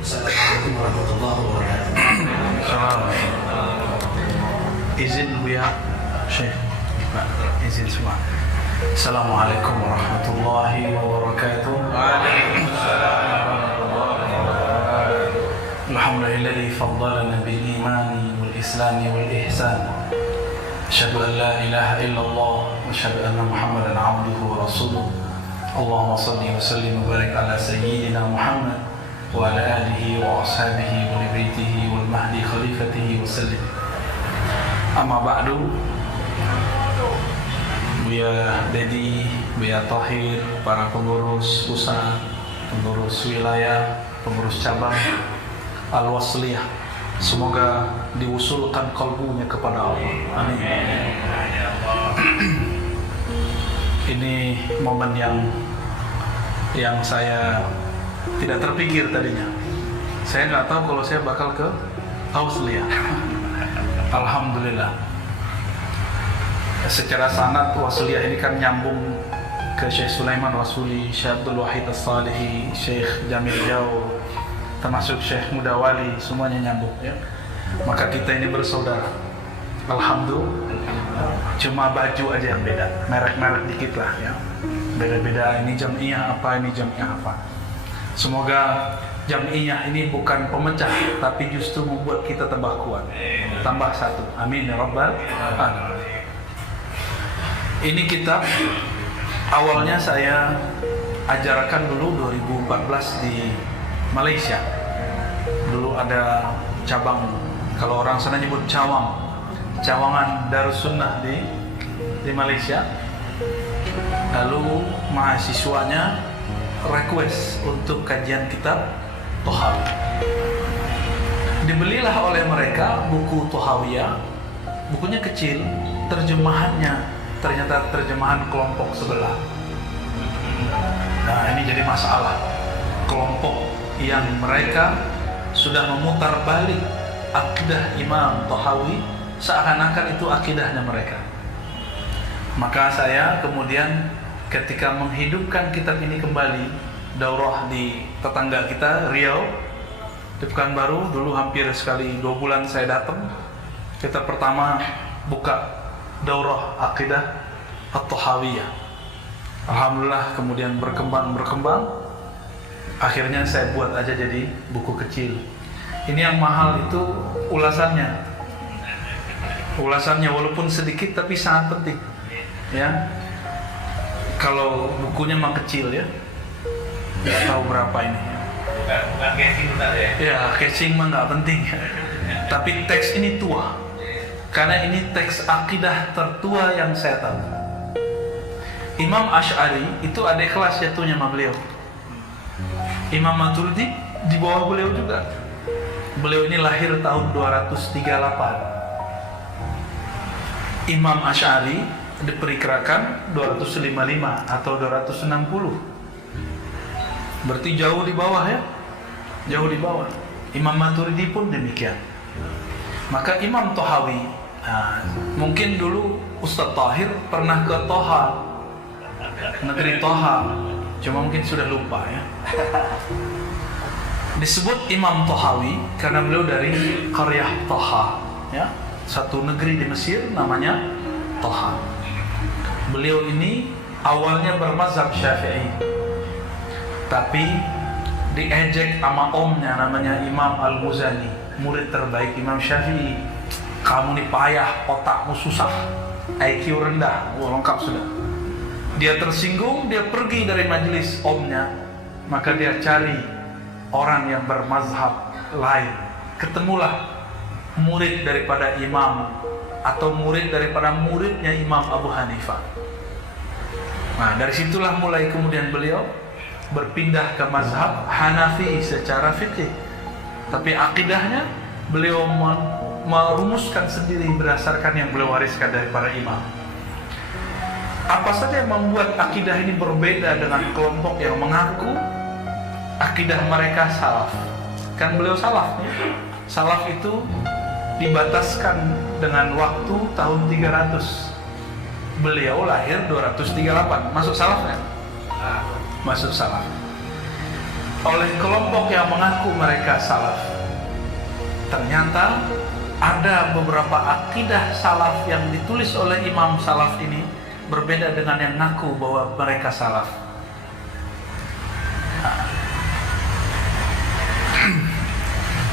Assalamualaikum warahmatullahi wabarakatuh. Izin Buya Syekh, Pak, izin semua. Assalamualaikum warahmatullahi wabarakatuh. Alhamdulillah faddalana bil imani wal islami wal ihsan. Asyhadu an la ilaha illallah wa asyhadu anna Muhammadan abduhu wa rasuluh. Allahumma salli wa sallim wa barik ala sayyidina Muhammad wa ala alihi wa ashabihi wa li baitihi wal mahdi khalifatihi wa sallim. Amma ba'du. Buya Dedi, Buya Tahir, para pengurus pusat, pengurus wilayah, pengurus cabang Al-Wasliyah, semoga diusulkan kalbunya kepada Allah. Amin. Ini momen yang saya tidak terpikir tadinya. Saya nggak tahu kalau saya bakal ke Australia. Alhamdulillah. Secara sanad Wasliyah ini kan nyambung ke Syekh Sulaiman Rasuli, Syekh Abdul Wahid As-Salihi, Syekh Jamil Jau, termasuk Syekh Mudawali, semuanya nyambung ya. Maka kita ini bersaudara. Alhamdulillah. Cuma baju aja yang beda, merek-merek dikit lah ya. Beda-beda, ini jam'iyah apa, ini jam'iyah apa. Semoga jam'iyah ini bukan pemecah, tapi justru membuat kita tambah kuat, tambah satu. Amin ya rabbal alamin. Ini kitab awalnya saya ajarkan dulu 2014 di Malaysia. Dulu ada cabang, kalau orang sana nyebut cawangan Darussunnah di Malaysia. Lalu mahasiswanya request untuk kajian kitab Tohawi. Dibelilah oleh mereka buku Tohawiyah. Bukunya kecil, terjemahannya ternyata terjemahan kelompok sebelah. Nah, ini jadi masalah. Kelompok yang mereka sudah memutar balik akidah Imam Tohawi, seakan-akan itu akidahnya mereka. Maka saya kemudian ketika menghidupkan kitab ini kembali, daurah di tetangga kita, Riau, di Pekanbaru, dulu hampir sekali 2 bulan saya datang. Kita pertama buka daurah akidah At-Tohawiyah. Alhamdulillah kemudian berkembang. Akhirnya saya buat aja jadi buku kecil. Ini yang mahal itu ulasannya. Ulasannya walaupun sedikit tapi sangat penting. Ya. Kalau bukunya mah kecil ya. Nggak tahu berapa ini. Bukan casing bentar ya? Ya, casing mah nggak penting. Tapi teks ini tua. Karena ini teks akidah tertua yang saya tahu. Imam Asy'ari itu adik kelas jatuhnya sama beliau. Imam Maturidi di bawah beliau juga. Beliau ini lahir tahun 238. Imam Asy'ari diperkirakan 255 atau 260. Berarti jauh di bawah ya. Jauh di bawah. Imam Maturidi pun demikian. Maka Imam Tohawi, mungkin dulu Ustadz Tahir pernah ke Toha, negeri Toha, cuma mungkin sudah lupa ya. Disebut Imam Tohawi karena beliau dari Qaryah Toha, ya, satu negeri di Mesir namanya Toha. Beliau ini awalnya bermazhab Syafi'i, tapi diejek sama omnya namanya Imam Al-Muzani, murid terbaik Imam Syafi'i. Kamu nih payah, otakmu susah, IQ rendah, lengkap sudah. Dia tersinggung, dia pergi dari majelis omnya. Maka dia cari orang yang bermazhab lain. Ketemulah murid daripada imam, atau murid daripada muridnya Imam Abu Hanifah. Nah, dari situlah mulai kemudian beliau berpindah ke mazhab Hanafi secara fikih. Tapi akidahnya beliau merumuskan sendiri berdasarkan yang beliau wariskan dari para imam. Apa saja yang membuat akidah ini berbeda dengan kelompok yang mengaku akidah mereka salaf? Kan beliau salaf ya? Salaf itu dibataskan dengan waktu tahun 300. Beliau lahir 238. Masuk salaf kan? Masuk salaf. oleh kelompok yang mengaku mereka salaf. Ternyata ada beberapa akidah salaf yang ditulis oleh imam salaf ini berbeda dengan yang ngaku bahwa mereka salaf.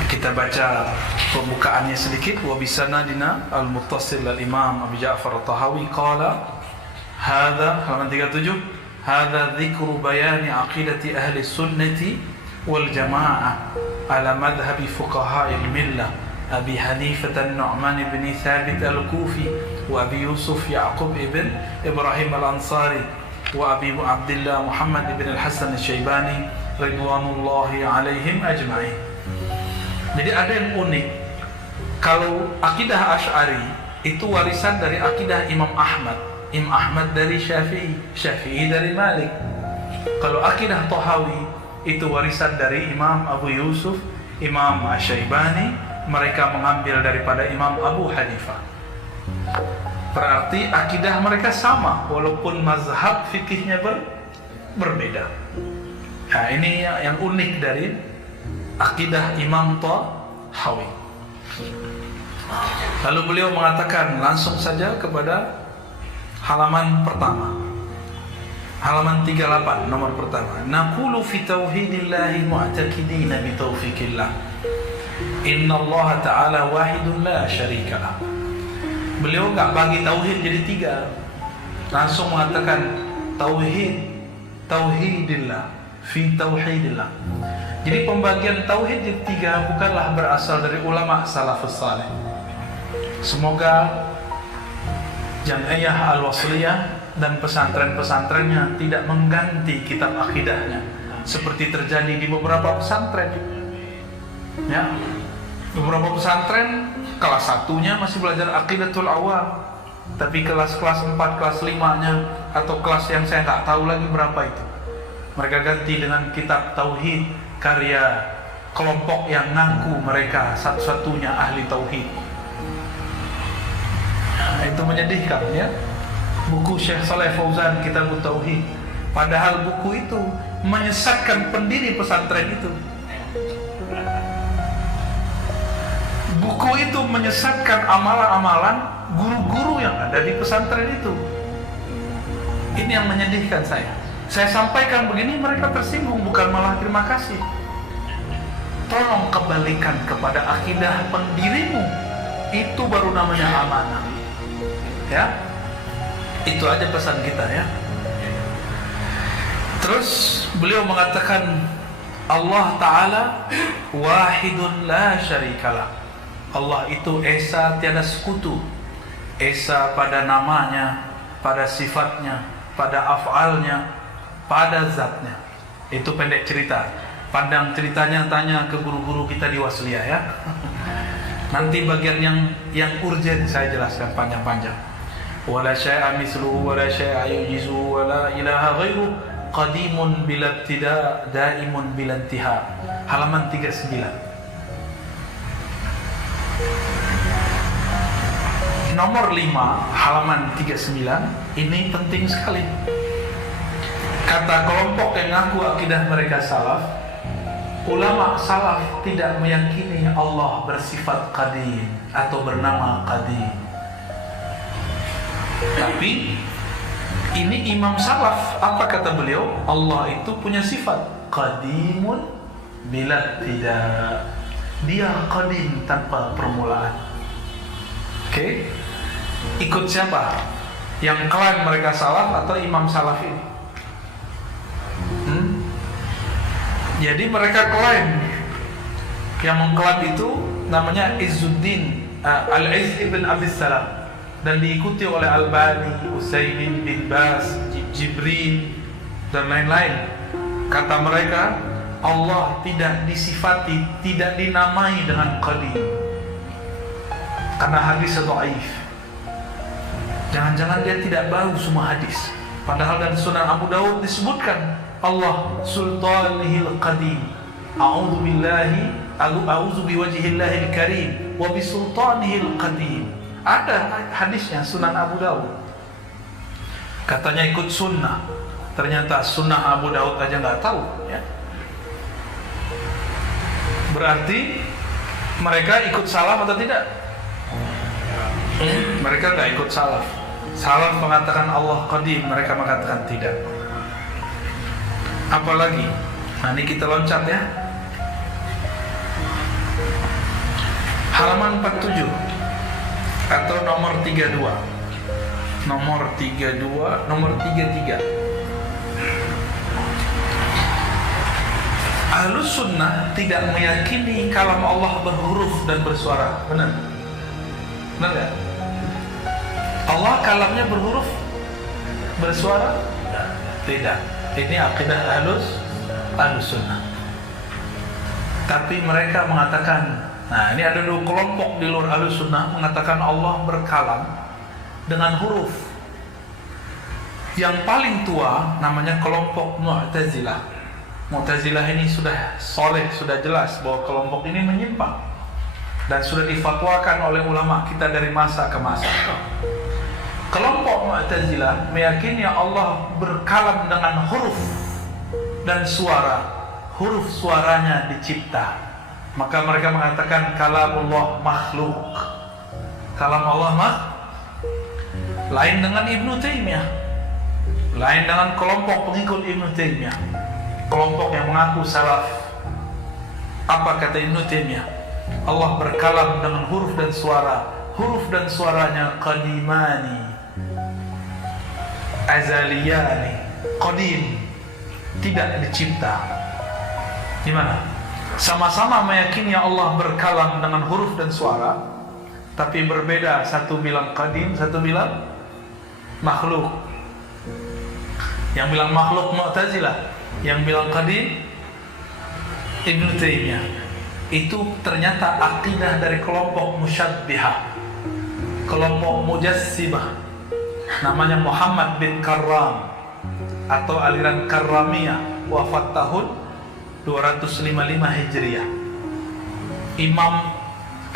Kita baca pembukaannya sedikit. Wa bisanadina al-muttasil al-imam Abi Ja'far at-Tahawi qala hadza, halaman 37, hadza dzikru bayani aqidati ahli sunnati wal jamaah ala madhhabi fuqaha'il millah Abi Hanifah an-Nu'man ibn Thabit al-Kufi wa Abi Yusuf Ya'qub ibn Ibrahim al-Ansari wa Abi Abdullah Muhammad ibn al-Hasan al-Syaibani ridwanullahi alaihim ajma'in. Jadi ada yang unik. Kalau akidah Asy'ari itu warisan dari akidah Imam Ahmad, Imam Ahmad dari Syafi'i, Syafi'i dari Malik. Kalau akidah Tahawi itu warisan dari Imam Abu Yusuf, Imam Asy-Syaibani, mereka mengambil daripada Imam Abu Hanifah. Berarti akidah mereka sama walaupun mazhab fikihnya berbeda. Nah, ini yang unik dari akidah Imam Tahawi. Lalu beliau mengatakan langsung saja kepada halaman pertama, halaman 38, nomor pertama. Naqulu fi tauhidillahi mu'taqidina bi taufiqillah. Inna Allah Ta'ala wahidun la syarikalah. Beliau enggak bagi tauhid jadi tiga, langsung mengatakan tauhidillah fi tauhidillah. Jadi pembagian tauhid jadi tiga bukanlah berasal dari ulama salafus saleh. Semoga Jam'iyah Al-Wasliyah dan pesantren-pesantrennya tidak mengganti kitab akidahnya seperti terjadi di beberapa pesantren. Ya, beberapa pesantren kelas 1-nya masih belajar aqidatul awam, tapi kelas 4, kelas 5-nya atau kelas yang saya nggak tahu lagi berapa itu, mereka ganti dengan kitab tauhid karya kelompok yang ngaku mereka satu-satunya ahli tauhid. Nah, itu menyedihkan ya. Buku Syekh Saleh Fauzan Kitabut Tauhid, padahal buku itu menyesatkan pendiri pesantren itu. Buku itu menyesatkan amalan-amalan guru-guru yang ada di pesantren itu. Ini yang menyedihkan saya. Saya sampaikan begini mereka tersinggung, bukan malah terima kasih. Tolong kembalikan kepada akidah pendirimu. Itu baru namanya amanah. Ya, itu aja pesan kita ya. Terus beliau mengatakan Allah Ta'ala wahidun la syarikalah. Allah itu esa tiada sekutu. Esa pada namanya, pada sifatnya, pada af'alnya, pada zatnya. Itu pendek cerita. Pandang ceritanya tanya ke guru-guru kita di Wasliyah ya. Nanti bagian yang urgent saya jelaskan panjang-panjang. Wala syai'a misluhu wala syai'a yujizuhu wala ilaha ghairuh qadimun bila ibtida daimun bila intiha. Halaman 39. Nomor 5 halaman 39 ini penting sekali. Kata kelompok yang ngaku akidah mereka salaf, ulama salaf tidak meyakini Allah bersifat qadim atau bernama qadim. Tapi ini imam salaf, apa kata beliau? Allah itu punya sifat qadimun bila tidak. Dia qadim tanpa permulaan. Oke? Ikut siapa? Yang klaim mereka salaf atau imam salaf ini? Jadi mereka klaim, yang mengklaim itu namanya Izzuddin Al-Izz ibn Abi Salam, dan diikuti oleh Albani, Utsaimin, bin Baz, Jibrin dan lain-lain. Kata mereka Allah tidak disifati, tidak dinamai dengan qadim karena hadis dhaif. Jangan-jangan dia tidak baru semua hadis, padahal dalam Sunan Abu Dawud disebutkan Allah sultanihil qadim. A'udzu billahi a'udzu biwajhillahil karim wa bisultanihil qadim. Ada hadisnya Sunan Abu Dawud. Katanya ikut sunnah. Ternyata sunnah Abu Dawud aja nggak tahu ya. Berarti mereka ikut salaf atau tidak? Mereka nggak ikut salaf. Salaf mengatakan Allah qadim, mereka mengatakan tidak. Apalagi? Nah, ini kita loncat ya. Halaman 47 atau nomor 32. Nomor 32, nomor 33. Ahlus sunnah tidak meyakini kalam Allah berhuruf dan bersuara. Benar? Benar gak? Allah kalamnya berhuruf, bersuara? Tidak. Ini akidah ahlus sunnah. Tapi mereka mengatakan, nah ini ada dua kelompok di luar ahlus sunnah mengatakan Allah berkalam dengan huruf. Yang paling tua namanya kelompok Mu'tazilah. Mu'tazilah ini sudah soleh, sudah jelas bahwa kelompok ini menyimpang dan sudah difatwakan oleh ulama kita dari masa ke masa. Kelompok Mu'tazilah meyakini Allah berkalam dengan huruf dan suara. Huruf suaranya dicipta. Maka mereka mengatakan kalamullah makhluk. Kalam Allah lain dengan Ibnu Taimiyah, lain dengan kelompok pengikut Ibnu Taimiyah, kelompok yang mengaku salaf. Apa kata Ibnu Taimiyah? Allah berkalam dengan huruf dan suara. Huruf dan suaranya qadimani, azaliyani, qadim, tidak dicipta. Gimana? Sama-sama meyakini Allah berkalam dengan huruf dan suara, tapi berbeda. Satu bilang qadim, satu bilang makhluk. Yang bilang makhluk Mu'tazilah, yang bilang qadim Ibnu Taimiyah. Itu ternyata akidah dari kelompok musyabbihah, kelompok mujassimah, namanya Muhammad bin Karram atau aliran Karramiyah, wafat tahun 255 Hijriah. Imam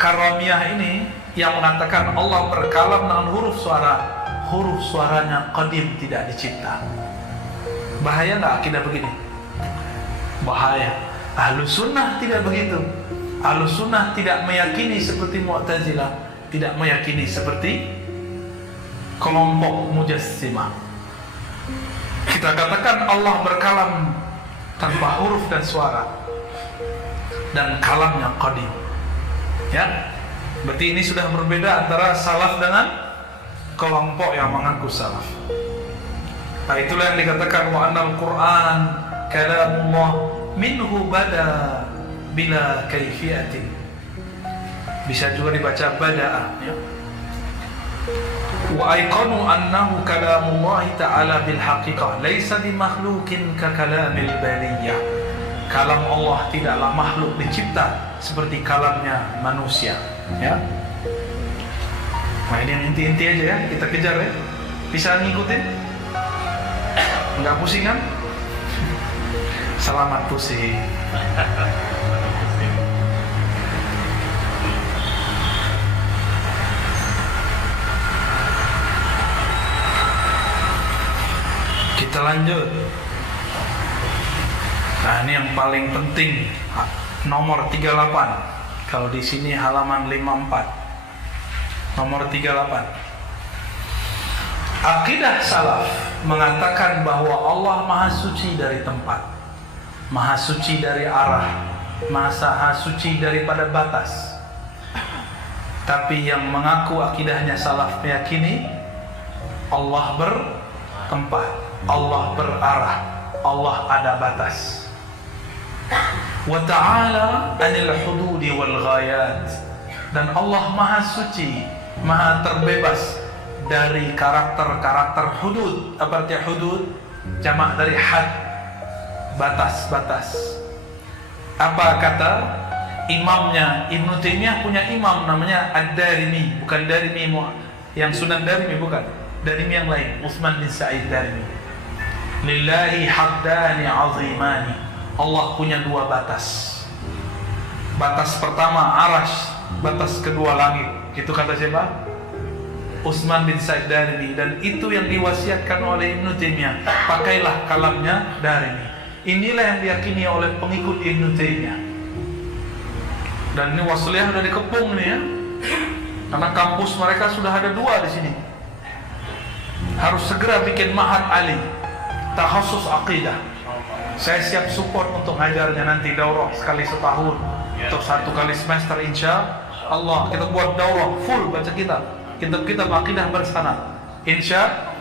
Karramiyah ini yang mengatakan Allah berkalam dengan huruf suara. Huruf suaranya qadim, tidak dicipta. Bahaya nggak akidah begini? Bahaya. Ahlus sunnah tidak begitu. Ahlus sunnah tidak meyakini seperti Mu'tazilah, tidak meyakini seperti kelompok mujassimah. Kita katakan Allah berkalam tanpa huruf dan suara, dan kalamnya qadim. Ya, berarti ini sudah berbeda antara salaf dengan kelompok yang mengaku salaf. Nah, itulah yang dikatakan wa annal Qur'an kalamullah minhu bada bila kaifiyatin. Bisa juga dibaca bada'ah, ya. Wa aiqanu annahu kalamullah ta'ala bil haqiqah laysa bi makhluqin ka kalamil bariyah. Kalam Allah tidaklah makhluk dicipta seperti kalamnya manusia, ya. Nah, ini yang inti-inti aja ya, kita kejar ya. Bisa ngikutin? Enggak pusing kan? Selamat pusing. Kita lanjut. Nah, ini yang paling penting, nomor 38. Kalau di sini halaman 54. Nomor 38. Akidah salaf mengatakan bahwa Allah Maha Suci dari tempat, Maha Suci dari arah, Maha Suci daripada batas. Tapi yang mengaku akidahnya salaf meyakini Allah bertempat, Allah berarah, Allah ada batas. Wa ta'ala 'anil hududi wal ghayat. Dan Allah Maha Suci, Maha terbebas dari karakter-karakter hudud. Apa artinya hudud? Jamak dari had, batas-batas. Apa kata imamnya Ibnu Taimiyah? Punya imam namanya Ad-Darimi, bukan Darimi yang Sunan Darimi, bukan. Darimi yang lain, Utsman bin Sa'id Darimi. Lillahi haddani azimani. Allah punya dua batas. Batas pertama arash, batas kedua langit. Itu kata siapa? Utsman bin Sa'id Darimi. Dan itu yang diwasiatkan oleh Ibnu Taimiyah. Pakailah kalamnya Darimi. Inilah yang diyakini oleh pengikut Ibnu Taimiyah. Dan ini wasliyah udah dikepung nih ya. Karena kampus mereka sudah ada 2 di sini. Harus segera bikin ma'had ali, takhasus aqidah. Saya siap support untuk ngajarnya nanti daurah sekali setahun, untuk 1 kali semester insya Allah. Kita buat daurah full baca kitab aqidah bersana. Insya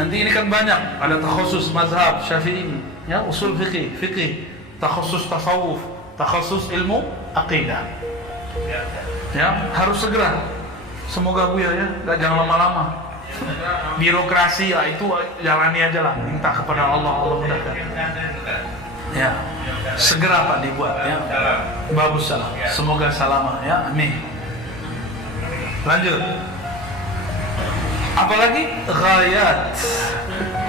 nanti ini kan banyak, ada takhasus mazhab Syafi'i, ya, usul fikih, takhasus tasawuf, takhasus ilmu aqidah. Ya, harus segera. Semoga Buya ya, jangan lama-lama. Birokrasi ya itu jalani aja lah, minta kepada Allah mudahkan. Ya, segera Pak dibuat ya. Bagus salam. Semoga salamah ya. Amin. Lanjut. Apalagi ghayat.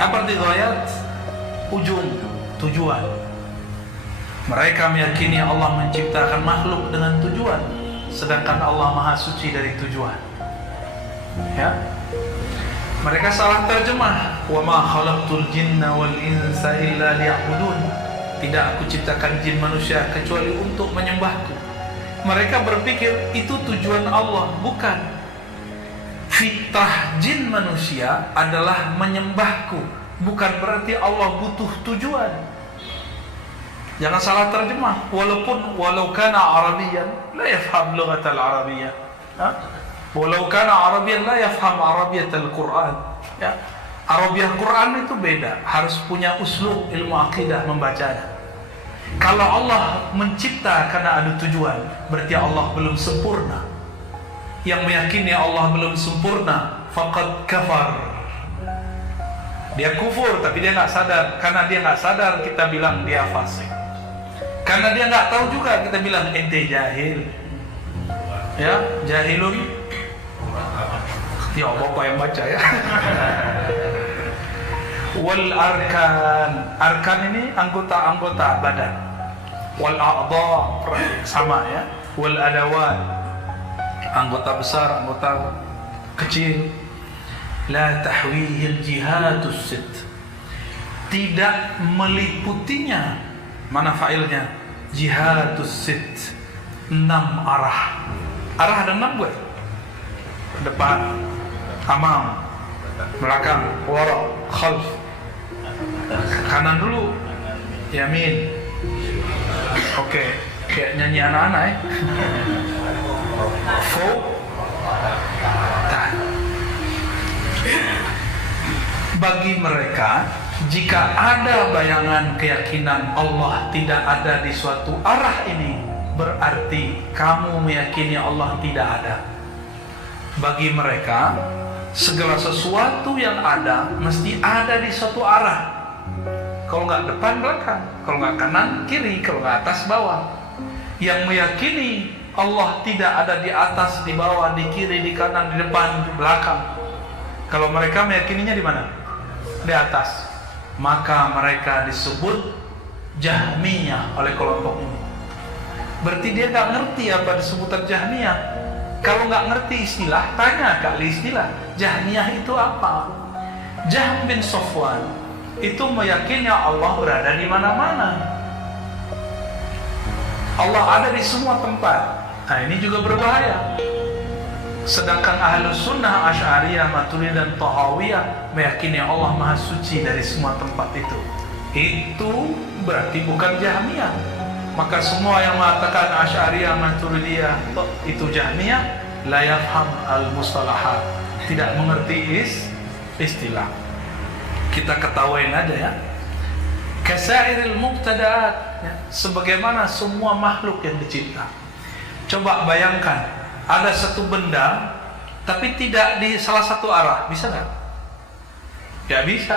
Apa arti ghayat? Ujung, tujuan. Mereka meyakini Allah menciptakan makhluk dengan tujuan, sedangkan Allah Maha Suci dari tujuan. Ya. Mereka salah terjemah. Wa ma khalaqtul jinna wal insa illa liya'budun. Tidak aku ciptakan jin manusia kecuali untuk menyembahku. Mereka berpikir itu tujuan Allah, bukan. Fitrah jin manusia adalah menyembahku, bukan berarti Allah butuh tujuan. Jangan salah terjemah. Walau kana Arabiyan la yafham lughatal Arabiyyah. Walau kana Arabiyan la yafham Arabiyyatal Quran. Ya. Arabiah Quran itu beda, harus punya uslub ilmu akidah membacanya. Kalau Allah mencipta karena ada tujuan, berarti Allah belum sempurna. Yang meyakini Allah belum sempurna, faqad kafar. Dia kufur, tapi dia nggak sadar. Karena dia nggak sadar, kita bilang dia fasik. Karena dia nggak tahu juga, kita bilang ente jahil. Ya, jahilun. Ya, bapak yang baca ya. Wal arkan. Arkan ini anggota-anggota badan. Wal a'dha sama ya. Wal adawat, anggota besar, anggota kecil. La tahwihil jihadus sit. Tidak meliputinya. Mana fa'ilnya? Jihadus sit. 6 arah. Arah ada 6 buat. Depan, amam, belakang, wara, khalf. Kanan dulu, yamin. Oke, kayak nyanyi anak-anak ya. Fawq, tahan. Bagi mereka, jika ada bayangan keyakinan Allah tidak ada di suatu arah ini, berarti kamu meyakini Allah tidak ada. Bagi mereka, segala sesuatu yang ada mesti ada di suatu arah. Kalau nggak depan belakang, kalau nggak kanan kiri, kalau nggak atas bawah. Yang meyakini Allah tidak ada di atas, di bawah, di kiri, di kanan, di depan, di belakang. Kalau mereka meyakininya di mana? Di atas. Maka mereka disebut Jahmiyah oleh kelompok ini. Berarti dia nggak ngerti apa disebutan Jahmiyah. Kalau nggak ngerti istilah, tanya kali istilah. Jahmiyah itu apa? Jahm bin Safwan itu meyakini Allah berada di mana-mana. Allah ada di semua tempat. Nah, ini juga berbahaya. Sedangkan Ahlus Sunnah, Asy'ariyah, Maturidiyah dan Thahawiyah meyakini Allah Maha Suci dari semua tempat itu. Itu berarti bukan Jahmiyah. Maka semua yang mengatakan Asy'ariyah, Maturidiyah itu Jahmiyah, la yafham al-mustalahat, tidak mengerti istilah. Kita ketawain aja ya. Kasairil mubtada'at, ya, sebagaimana semua makhluk yang dicipta. Coba bayangkan, ada satu benda tapi tidak di salah satu arah, bisa nggak? Nggak bisa.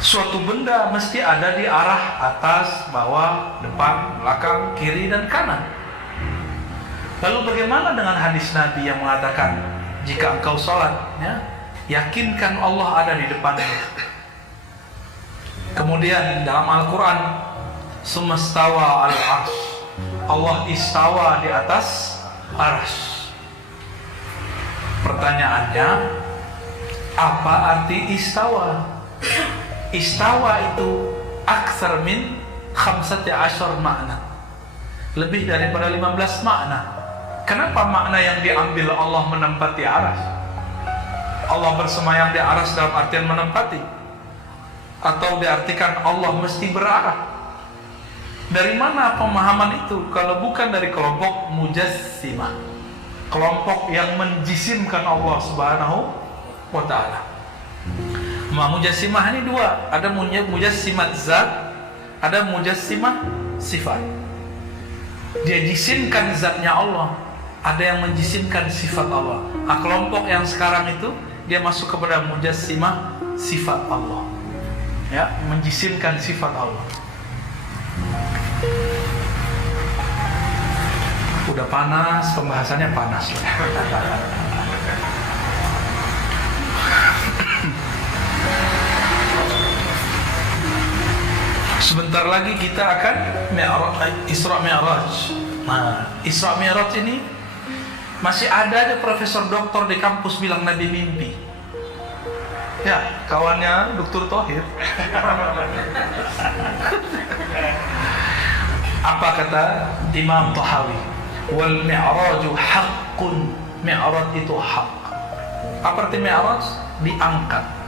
Suatu benda mesti ada di arah atas, bawah, depan, belakang, kiri, dan kanan. Lalu bagaimana dengan hadis Nabi yang mengatakan, jika engkau sholat, ya, yakinkan Allah ada di depanmu. Kemudian dalam Al-Quran, Sumastawa al-arsh, Allah istawa di atas arsh. Pertanyaannya, apa arti istawa? Istawa itu aksar min 15 makna. lebih daripada 15 makna. Kenapa makna yang diambil Allah menempati aras? Allah bersemayam di aras dalam artian menempati, atau diartikan Allah mesti berarah? Dari mana pemahaman itu kalau bukan dari kelompok mujassimah, kelompok yang menjisimkan Allah Subhanahu wa ta'ala. Mujassimah ini dua, ada mujassimah zat, ada mujassimah sifat. Dia jisimkan zatnya Allah, ada yang menjisimkan sifat Allah. Nah, kelompok yang sekarang itu dia masuk kepada mujassimah sifat Allah, ya, menjisimkan sifat Allah. Udah panas, pembahasannya panas. Sebentar lagi kita akan Isra Mi'raj. Nah, Isra Mi'raj ini masih ada aja profesor doktor di kampus bilang Nabi mimpi. Ya, kawannya Dr. Thohir. Apa kata Imam Tahawi? Wal mi'raju haqqun. Mi'raj itu hak. Apa arti mi'raj? Diangkat.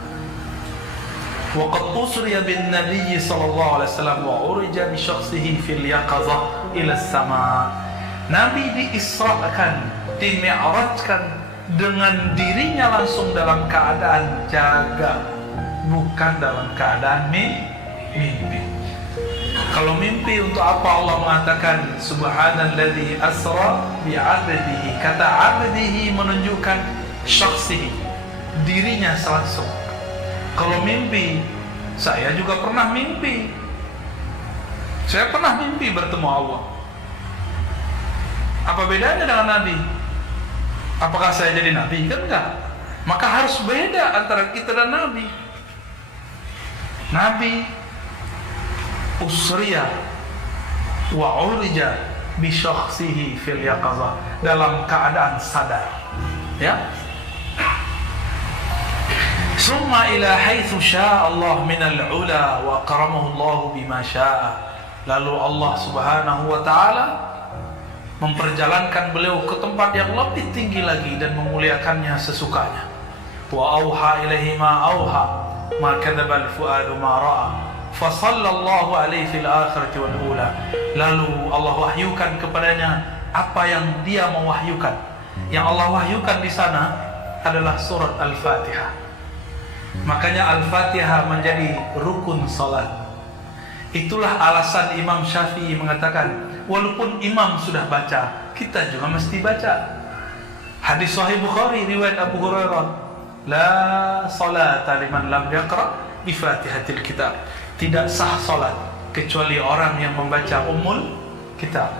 Wa qad usriya bin Nabi sallallahu alaihi wasallam wa urija bi syakhsihi fil yaqazah ila as-sama. Nabi diisrakan, dimi'rajkan dengan dirinya langsung dalam keadaan jaga, bukan dalam keadaan mimpi. Kalau mimpi, untuk apa Allah mengatakan subhanalladzi asra bi'abdihi? Kata abdihi menunjukkan syakhsihi, dirinya langsung. Kalau mimpi, saya juga pernah mimpi. Saya pernah mimpi bertemu Allah. Apa bedanya dengan Nabi? Apakah saya jadi Nabi? Kan enggak. Maka harus beda antara kita dan Nabi. Nabi usriya wa urija bi syakhsihi fil yaqazah, dalam keadaan sadar, ya. Summa ila haitsu syaa Allah min al-ula wa karamahu Allah bima syaa. Lalu Allah Subhanahu wa taala memperjalankan beliau ke tempat yang lebih tinggi lagi dan memuliakannya sesukanya. Wa auha ilaihi ma auha ma kadzaba al-fuadu ma ra'a. Fa sallallahu alaihi fil akhirati wal ula. Lalu Allah wahyukan kepadanya apa yang dia mau wahyukan. Yang Allah wahyukan di sana adalah surat Al-Fatihah. Makanya Al-Fatihah menjadi rukun salat. Itulah alasan Imam Syafi'i mengatakan, walaupun imam sudah baca, kita juga mesti baca. Hadis Sahih Bukhari riwayat Abu Hurairah, la salata liman lam yaqra bi Fatihatil Kitab. Tidak sah salat kecuali orang yang membaca Ummul Kitab.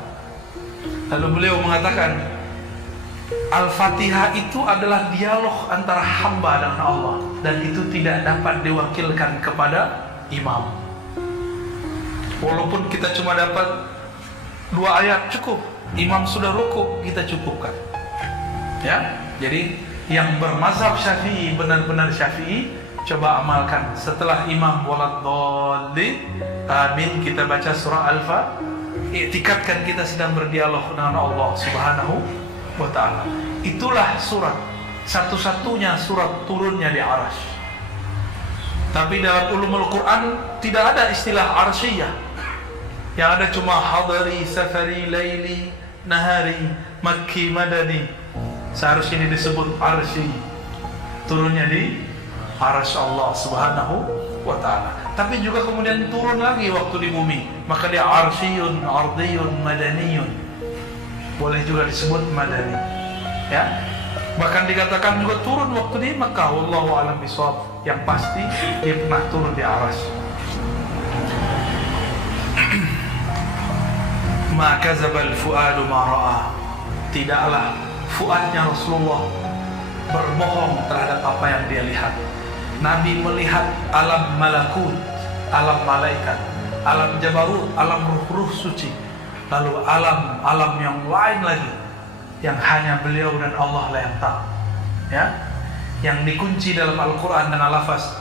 Lalu beliau mengatakan, Al-Fatihah itu adalah dialog antara hamba dengan Allah, dan itu tidak dapat diwakilkan kepada imam. Walaupun kita cuma dapat 2 ayat cukup, imam sudah rukuk, kita cukupkan. Ya, jadi yang bermazhab Syafi'i, benar-benar Syafi'i, coba amalkan. Setelah imam waladdallin, amin, kita baca surah Al-Fatihah. Iktikadkan kita sedang berdialog dengan Allah Subhanahu wa ta'ala. Itulah surat, satu-satunya surat turunnya di Arsy. Tapi dalam ulumul Quran tidak ada istilah arsyiyah. Yang ada cuma hadari, safari, laili, nahari, makki, madani. Seharusnya ini disebut arsy, turunnya di arsy Allah Subhanahu wa ta'ala. Tapi juga kemudian turun lagi waktu di bumi, maka dia arsyiyun, ardiyun, madaniyun. Boleh juga disebut madani, ya. Bahkan dikatakan juga turun waktu di Makkah. Wallahu a'lam bishawab. Yang pasti dia pernah turun di arsy. Ma kadzabal fuadu ma ra'a. Tidaklah fuadnya Rasulullah berbohong terhadap apa yang dia lihat. Nabi melihat alam malakut, alam malaikat, alam jabarut, alam ruh-ruh suci, lalu alam yang lain lagi yang hanya beliau dan Allah lah yang tahu, ya, yang dikunci dalam Al-Quran dengan lafaz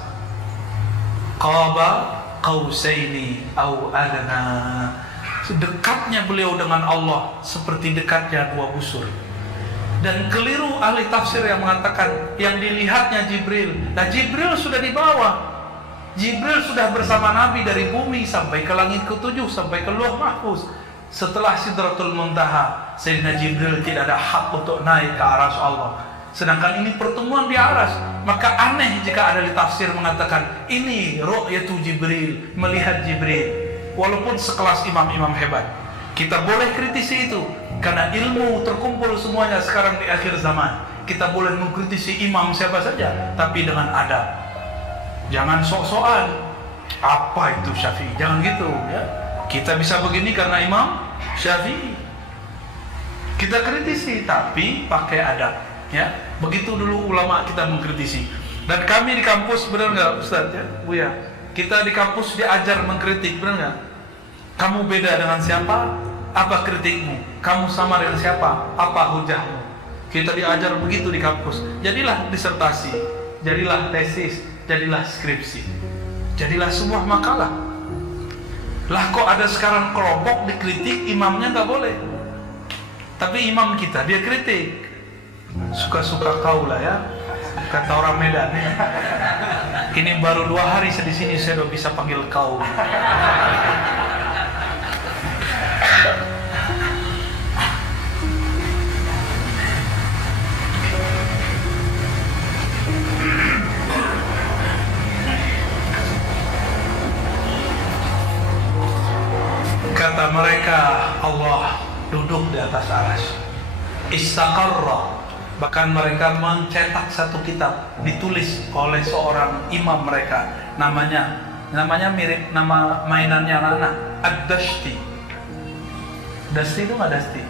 qaba qausaini au adna. Dekatnya beliau dengan Allah seperti dekatnya dua busur. Dan keliru ahli tafsir yang mengatakan yang dilihatnya Jibril. Nah, Jibril sudah di bawah. Jibril sudah bersama Nabi dari bumi sampai ke langit ke-7, sampai ke Lauh Mahfuz. Setelah Sidratul Muntaha, Sayyidina Jibril tidak ada hak untuk naik ke arsy Allah. Sedangkan ini pertemuan di arsy. Maka aneh jika ada di tafsir mengatakan ini ru'yatu Jibril, melihat Jibril. Walaupun sekelas imam-imam hebat, kita boleh kritisi itu karena ilmu terkumpul semuanya sekarang di akhir zaman. Kita boleh mengkritisi imam siapa saja, tapi dengan adab. Jangan sok-sokan. Apa itu Syafi'i? Jangan gitu, ya. Kita bisa begini karena Imam Syafi'i. Kita kritisi, tapi pakai adab, ya. Begitu dulu ulama kita mengkritisi. Dan kami di kampus, benar nggak Ustaz, ya, Buya? Kita di kampus diajar mengkritik, benar nggak? Kamu beda dengan siapa? Apa kritikmu? Kamu sama dengan siapa? Apa hujahmu? Kita diajar begitu di kampus. Jadilah disertasi, jadilah tesis, jadilah skripsi, jadilah sebuah makalah. Lah kok ada sekarang kelompok dikritik, imamnya nggak boleh. Tapi imam kita dia kritik. Suka-suka kau lah, ya, kata orang Medan. Ini baru 2 hari saya di sini saya udah bisa panggil kau. Kata mereka, Allah duduk di atas arsy. Istaqarra. Bahkan mereka mencetak satu kitab ditulis oleh seorang imam mereka. Namanya mirip nama mainannya anak-anak, Ad-Dashti. Dashti itu nggak Dashti?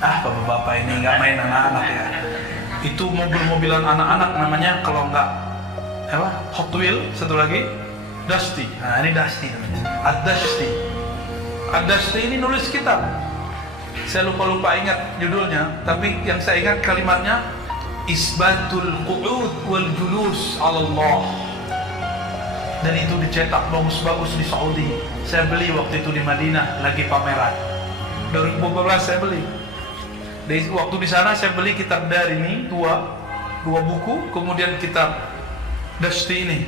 Bapak-bapak ini nggak main anak-anak, ya. Itu mobil-mobilan anak-anak namanya, kalau nggak Hot Wheel, satu lagi Dashti. Nah, ini Dashti namanya, Ad-Dashti. Ad-Dashti ini nulis kitab. Saya lupa ingat judulnya, tapi yang saya ingat kalimatnya Isbatul Qu'ud wal Julus 'ala Allah. Dan itu dicetak bagus-bagus di Saudi. Saya beli waktu itu di Madinah, lagi pameran. 2015 saya beli. Waktu di sana saya beli kitab Darimi dua buku, kemudian kitab Dashti ini.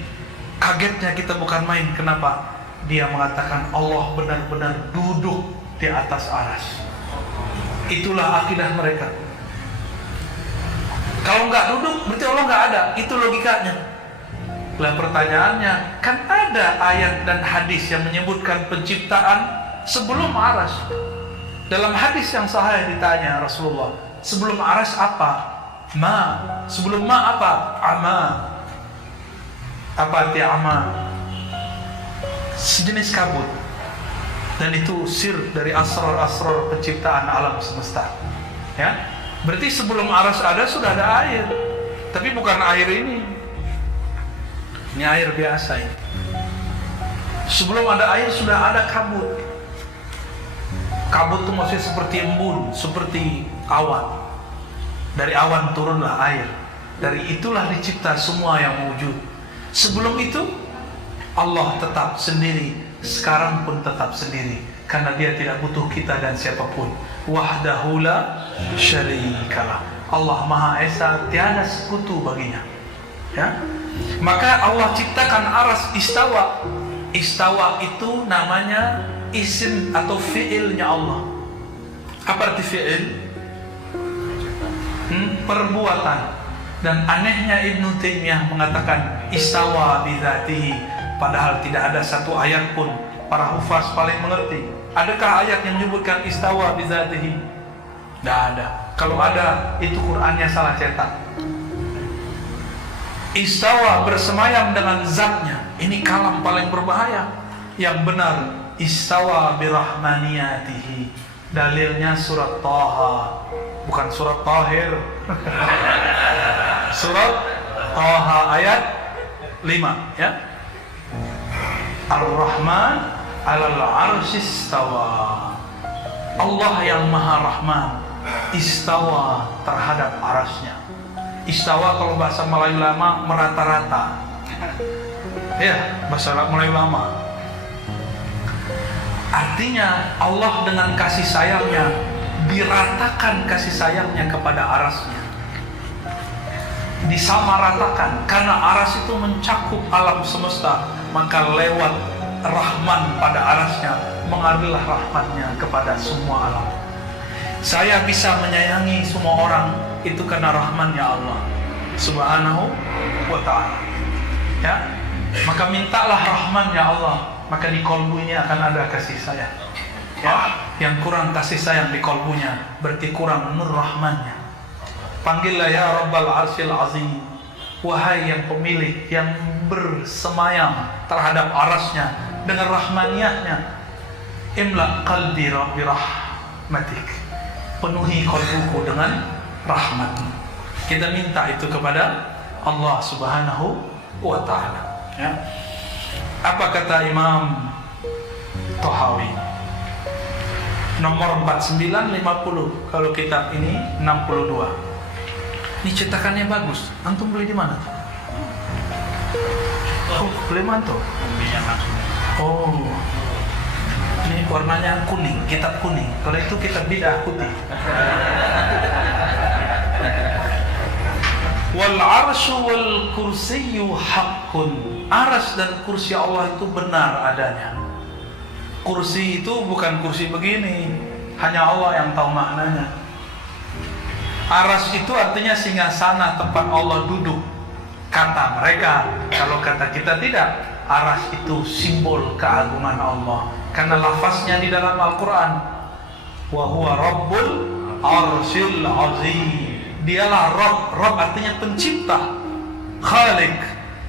Kagetnya kita bukan main. Kenapa? Dia mengatakan Allah benar-benar duduk di atas arsy. Itulah akidah mereka. Kalau nggak duduk, berarti Allah nggak ada. Itu logikanya. Lah pertanyaannya, kan ada ayat dan hadis yang menyebutkan penciptaan sebelum arsy. Dalam hadis yang sahih ditanya Rasulullah, sebelum arsy apa? Ma. Sebelum ma apa? Ama. Apa arti ama? Sejenis kabut. Dan itu sir dari asrar-asrar penciptaan alam semesta, ya. Berarti sebelum arsy ada sudah ada air, tapi bukan air ini air biasa ini. Sebelum ada air sudah ada kabut. Kabut itu maksudnya seperti embun, seperti awan. Dari awan turunlah air. Dari itulah dicipta semua yang wujud. Sebelum itu Allah tetap sendiri, sekarang pun tetap sendiri, karena dia tidak butuh kita dan siapapun. Wahdahu la syarikalah. Allah Maha Esa, tiada sekutu baginya, ya. Maka Allah ciptakan arsy istawa. Istawa itu namanya isim atau fi'ilnya Allah. Apa arti fi'il? Perbuatan. Dan anehnya Ibnu Taimiyah mengatakan istawa bidzatihi, padahal tidak ada satu ayat pun para hufaz paling mengerti. Adakah ayat yang menyebutkan istawa bidzatihi? Tidak ada. Kalau ada, itu Qur'annya salah cetak. Istawa bersemayam dengan zatnya. Ini kalam paling berbahaya. Yang benar, istawa birahmaniyatihi. Dalilnya surat Taha, bukan surat Tahir. Surat Taha ayat 5, ya. Ar-Rahman 'alal 'arsy istawa. Allah yang Maha Rahman istawa terhadap arasnya. Istawa kalau bahasa Melayu lama merata-rata, ya, bahasa Melayu lama. Artinya Allah dengan kasih sayangnya diratakan kasih sayangnya kepada arasnya, disamaratakan. Karena aras itu mencakup alam semesta, maka lewat Rahman pada arasnya mengalirlah rahmatnya kepada semua alam. Saya bisa menyayangi semua orang itu karena rahmannya Allah Subhanahu wa ta'ala, ya. Maka mintalah rahmannya Allah, maka di kolbunya akan ada kasih sayang, ya. Yang kurang kasih sayang di kolbunya berarti kurang nur rahmannya. Panggillah ya Rabbal Arsyil Azim, wahai yang pemilik yang bersemayam terhadap arasnya dengan rahmaniyahnya. Imla qalbi rabbi rahmatik, penuhi kolbuku dengan rahmatmu. Kita minta itu kepada Allah Subhanahu wa ta'ala, ya. Apa kata Imam Tahawi? Nomor 4950. Kalau kitab ini 62. Ini cetakannya bagus. Antum beli di mana? Oh, beli manto. Oh, ini warnanya kuning, kitab kuning. Kalau itu kitab bid'ah putih. Wal arsyu wal kursiyyu haqqun. Aras dan kursi Allah itu benar adanya. Kursi itu bukan kursi begini, hanya Allah yang tahu maknanya. Aras itu artinya singgasana, tempat Allah duduk, kata mereka. Kalau kata kita tidak. Aras itu simbol keagungan Allah, karena lafaznya di dalam Al-Quran, wa huwa rabbul arsyil azim. Dialah Rabb. Rabb artinya pencipta, Khalik.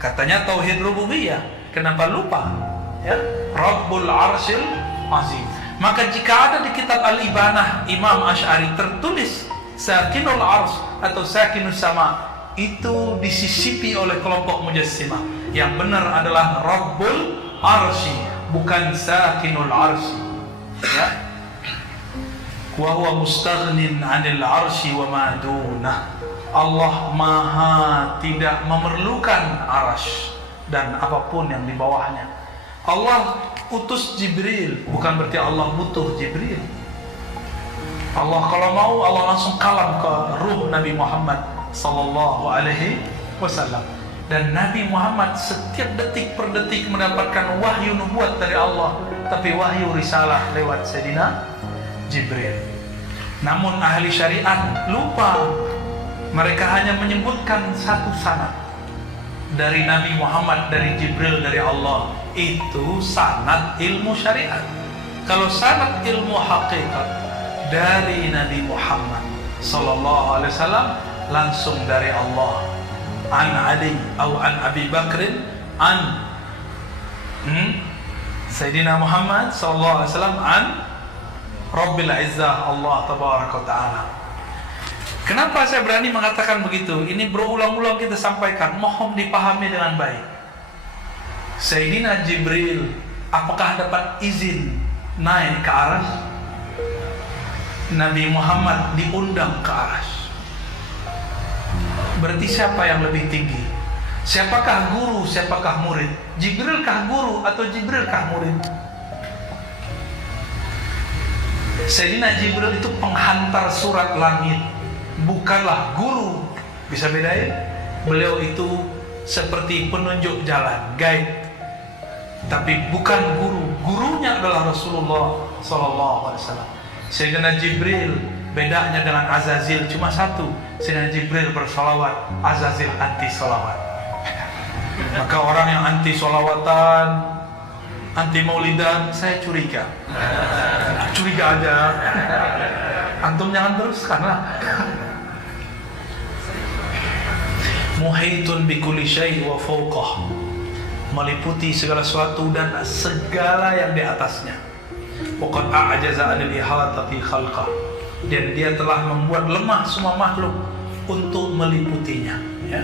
Katanya tauhid rububiyah. Kenapa lupa? Ya, Rabbul Arsyil Azim. Maka jika ada di kitab Al-Ibanah Imam Asy'ari tertulis Sakinul Arsy atau Sakinus Sama, itu disisipi oleh kelompok Mujassimah. Yang benar adalah Rabbul Arsy, bukan Sakinul Arsy, ya. Wa huwa mustaghnin 'anil 'arsy wa ma dunah. Allah maha tidak memerlukan arasy dan apapun yang di bawahnya. Allah utus Jibril, bukan berarti Allah butuh Jibril. Allah kalau mau, Allah langsung kalam ke ruh Nabi Muhammad sallallahu alaihi wasallam. Dan Nabi Muhammad setiap detik per detik mendapatkan wahyu nubuat dari Allah, tapi wahyu risalah lewat Sayyidina Jibril. Namun ahli syariat lupa. Mereka hanya menyebutkan satu sanad dari Nabi Muhammad, dari Jibril, dari Allah. Itu sanad ilmu syariat. Kalau sanad ilmu hakikat dari Nabi Muhammad sallallahu alaihi wasallam langsung dari Allah. An Ali atau an Abi Bakrin an Sayyidina Muhammad sallallahu alaihi wasallam an Rabbil Izzah Allah tabaraka wa taala. Kenapa saya berani mengatakan begitu? Ini berulang-ulang kita sampaikan, mohon dipahami dengan baik. Sayyidina Jibril apakah dapat izin naik ke aras? Nabi Muhammad diundang ke aras. Berarti siapa yang lebih tinggi? Siapakah guru, siapakah murid? Jibrilkah guru atau Jibrilkah murid? Sayyidina Jibril itu penghantar surat langit, bukanlah guru. Bisa bedain? Beliau itu seperti penunjuk jalan, guide, tapi bukan guru. Gurunya adalah Rasulullah sallallahu alaihi wasallam. Sayyidina Jibril bedanya dengan Azazil cuma satu. Sayyidina Jibril bersolawat, Azazil anti solawat. Maka orang yang anti solawatan, anti maulidan, saya curiga. Curiga aja. Antum jangan teruskanlah. Muhitun bikulli syai' wa fawqah, meliputi segala sesuatu dan segala yang di atasnya. Waqad a'jaza 'anil ihatati khalqah, dan dia telah membuat lemah semua makhluk untuk meliputinya, ya.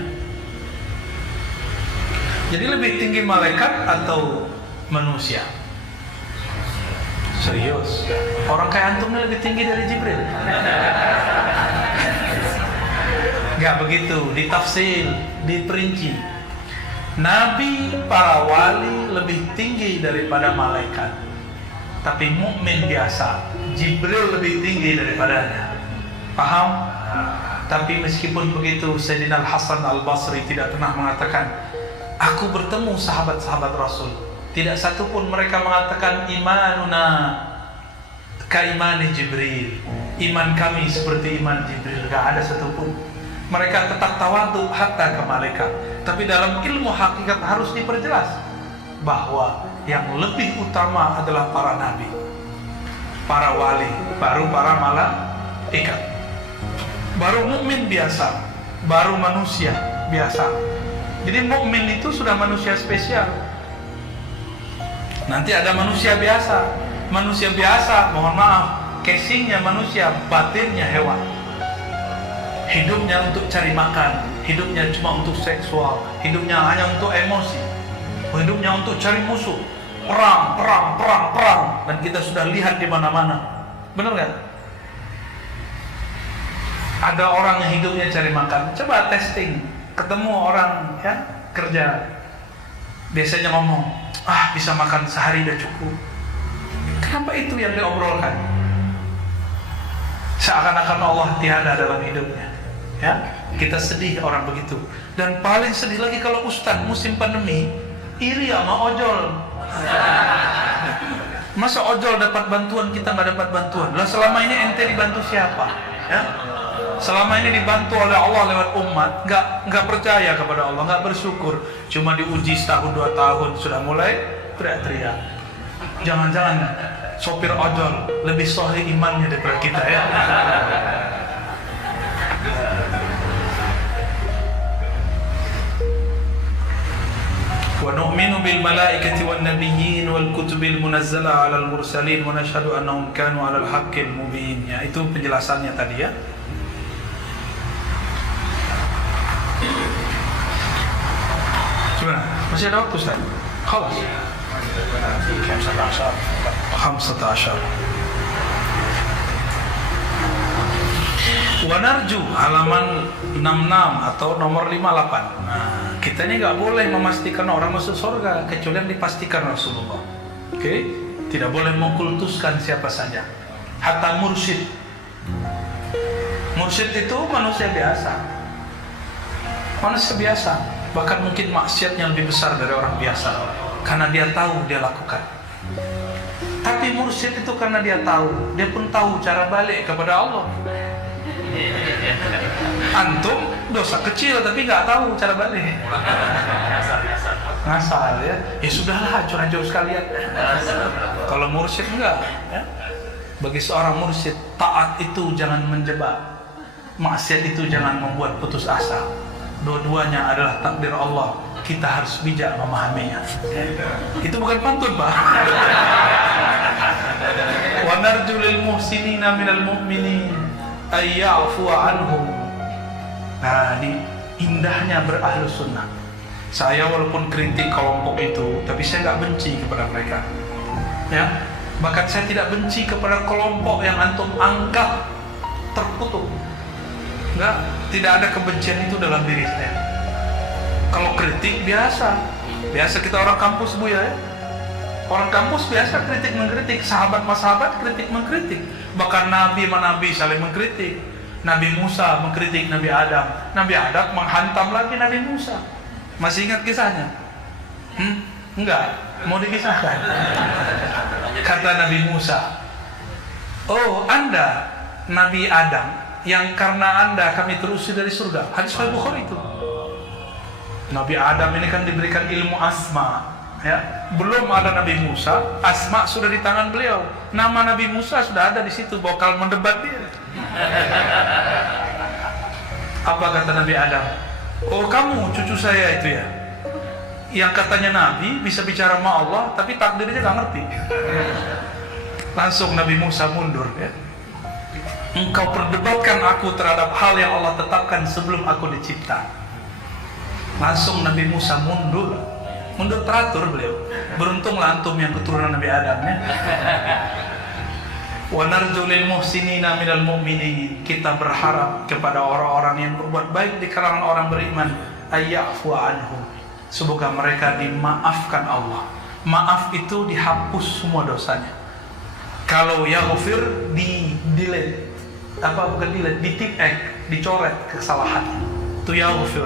Jadi lebih tinggi malaikat atau manusia? Serius? Orang kayak antum lebih tinggi dari Jibril? Enggak begitu, ditafsir, diperinci. Nabi, para wali lebih tinggi daripada malaikat. tapi mukmin biasa, Jibril lebih tinggi daripadanya. Paham? Tapi meskipun begitu, Sayyidina Al-Hasan Al-Basri tidak pernah mengatakan, aku bertemu sahabat-sahabat Rasul, tidak satu pun mereka mengatakan imanuna kaimani Jibril, iman kami seperti iman Jibril. Gak ada satupun. Mereka tetap tawadhu hatta ke malaikat. Tapi dalam ilmu hakikat harus diperjelas bahwa yang lebih utama adalah para nabi, para wali, baru para malaikat, baru mukmin biasa, baru manusia biasa. Jadi mukmin itu sudah manusia spesial. Nanti ada manusia biasa. Manusia biasa, mohon maaf, casingnya manusia, batinnya hewan. Hidupnya untuk cari makan, hidupnya cuma untuk seksual, hidupnya hanya untuk emosi, hidupnya untuk cari musuh, perang, dan kita sudah lihat di mana-mana. Benar nggak? Ada orang yang hidupnya cari makan. Coba testing, ketemu orang ya kerja, biasanya ngomong, bisa makan sehari udah cukup. Kenapa itu yang diobrolkan? Seakan-akan Allah tiada dalam hidupnya. Ya, kita sedih orang begitu. Dan paling sedih lagi kalau ustaz musim pandemi iri sama ojol. Masa ojol dapat bantuan, kita nggak dapat bantuan? Lah selama ini ente dibantu siapa? Ya? Selama ini dibantu oleh Allah lewat umat, nggak percaya kepada Allah, nggak bersyukur. Cuma diuji setahun 2 tahun sudah mulai teriak-teriak. Jangan-jangan sopir ojol lebih sahih imannya daripada kita ya. Wa nu'minu bil malaikati wan nabiyyin wal kutubil munazzala 'alal mursalin wa nashhadu annahum kanu 'alal haqqil mubin. Ya, itu penjelasannya tadi ya. Gimana? Masih ada waktu Ustaz? Khalas. 15. Wanarju halaman 66 atau nomor 58. Nah, kita ini nggak boleh memastikan orang masuk surga kecuali yang dipastikan Rasulullah. Oke? Tidak boleh mengkultuskan siapa saja. Hatta mursyid. Mursyid itu manusia biasa. Manusia biasa. Bahkan mungkin maksiatnya lebih besar dari orang biasa. Karena dia tahu dia lakukan. Tapi mursyid itu karena dia tahu, dia pun tahu cara balik kepada Allah. Antum dosa kecil tapi nggak tahu cara balik. Ngasal ya. Ya sudahlah, hancur-hancur sekalian. Kalau mursyid enggak ya. Bagi seorang mursyid, taat itu jangan menjebak, maksiat itu jangan membuat putus asa. Dua-duanya adalah takdir Allah. Kita harus bijak memahaminya. Itu bukan pantun, Pak. Wa narju lil muhsinina minal mu'minin ay ya'fu anhum. Nah, ini indahnya berahlus sunnah. Saya walaupun kritik kelompok itu, tapi saya nggak benci kepada mereka. Ya, bahkan saya tidak benci kepada kelompok yang antum anggap terkutuk. Enggak, tidak ada kebencian itu dalam diri saya. Kalau kritik biasa kita orang kampus Bu ya. Orang kampus biasa kritik mengkritik, sahabat sama sahabat kritik mengkritik. Bahkan nabi sama nabi saling mengkritik. Nabi Musa mengkritik Nabi Adam. Nabi Adam menghantam lagi Nabi Musa. Masih ingat kisahnya? Enggak, mau dikisahkan. Kata Nabi Musa, "Oh, Anda Nabi Adam yang karena Anda kami terusir dari surga." Hadis Sahih Bukhari itu. Nabi Adam ini kan diberikan ilmu asma, ya. Belum ada Nabi Musa, asma sudah di tangan beliau. Nama Nabi Musa sudah ada di situ, bakal mendebat dia. Apa kata Nabi Adam? "Oh, kamu cucu saya itu ya, yang katanya Nabi bisa bicara sama Allah, tapi takdirnya nggak ngerti." Langsung Nabi Musa mundur, ya. "Engkau perdebatkan aku terhadap hal yang Allah tetapkan sebelum aku dicipta." Langsung Nabi Musa mundur teratur beliau. Beruntunglah antum yang keturunan Nabi Adam ya. Wa narju lil muhsinina minal mu'minin. Kita berharap kepada orang-orang yang berbuat baik di kalangan orang beriman, ayyafu anhum. Semoga mereka dimaafkan Allah. Maaf itu dihapus semua dosanya. Kalau yaghfir di delete, apa bukan delete, dicoret kesalahannya. Itu yaghfir.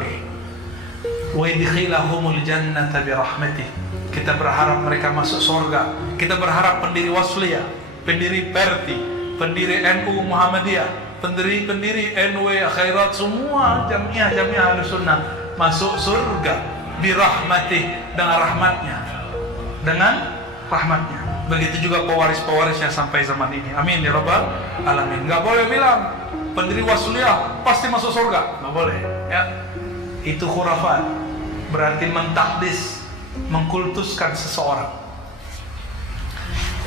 Wa yadkhilahumul jannata bi rahmatih. Kita berharap mereka masuk surga. Kita berharap pendiri Wasliyah, pendiri Perti, pendiri NU Muhammadiyah, pendiri NW Khairat, semua jamiah Ahlussunnah masuk surga birahmatih, dengan rahmatnya. Begitu juga pewaris yang sampai zaman ini. Amin ya rabbal alamin. Nggak boleh bilang pendiri Wasliyah pasti masuk surga, nggak boleh ya. Itu khurafat, berarti mentakdis, mengkultuskan seseorang.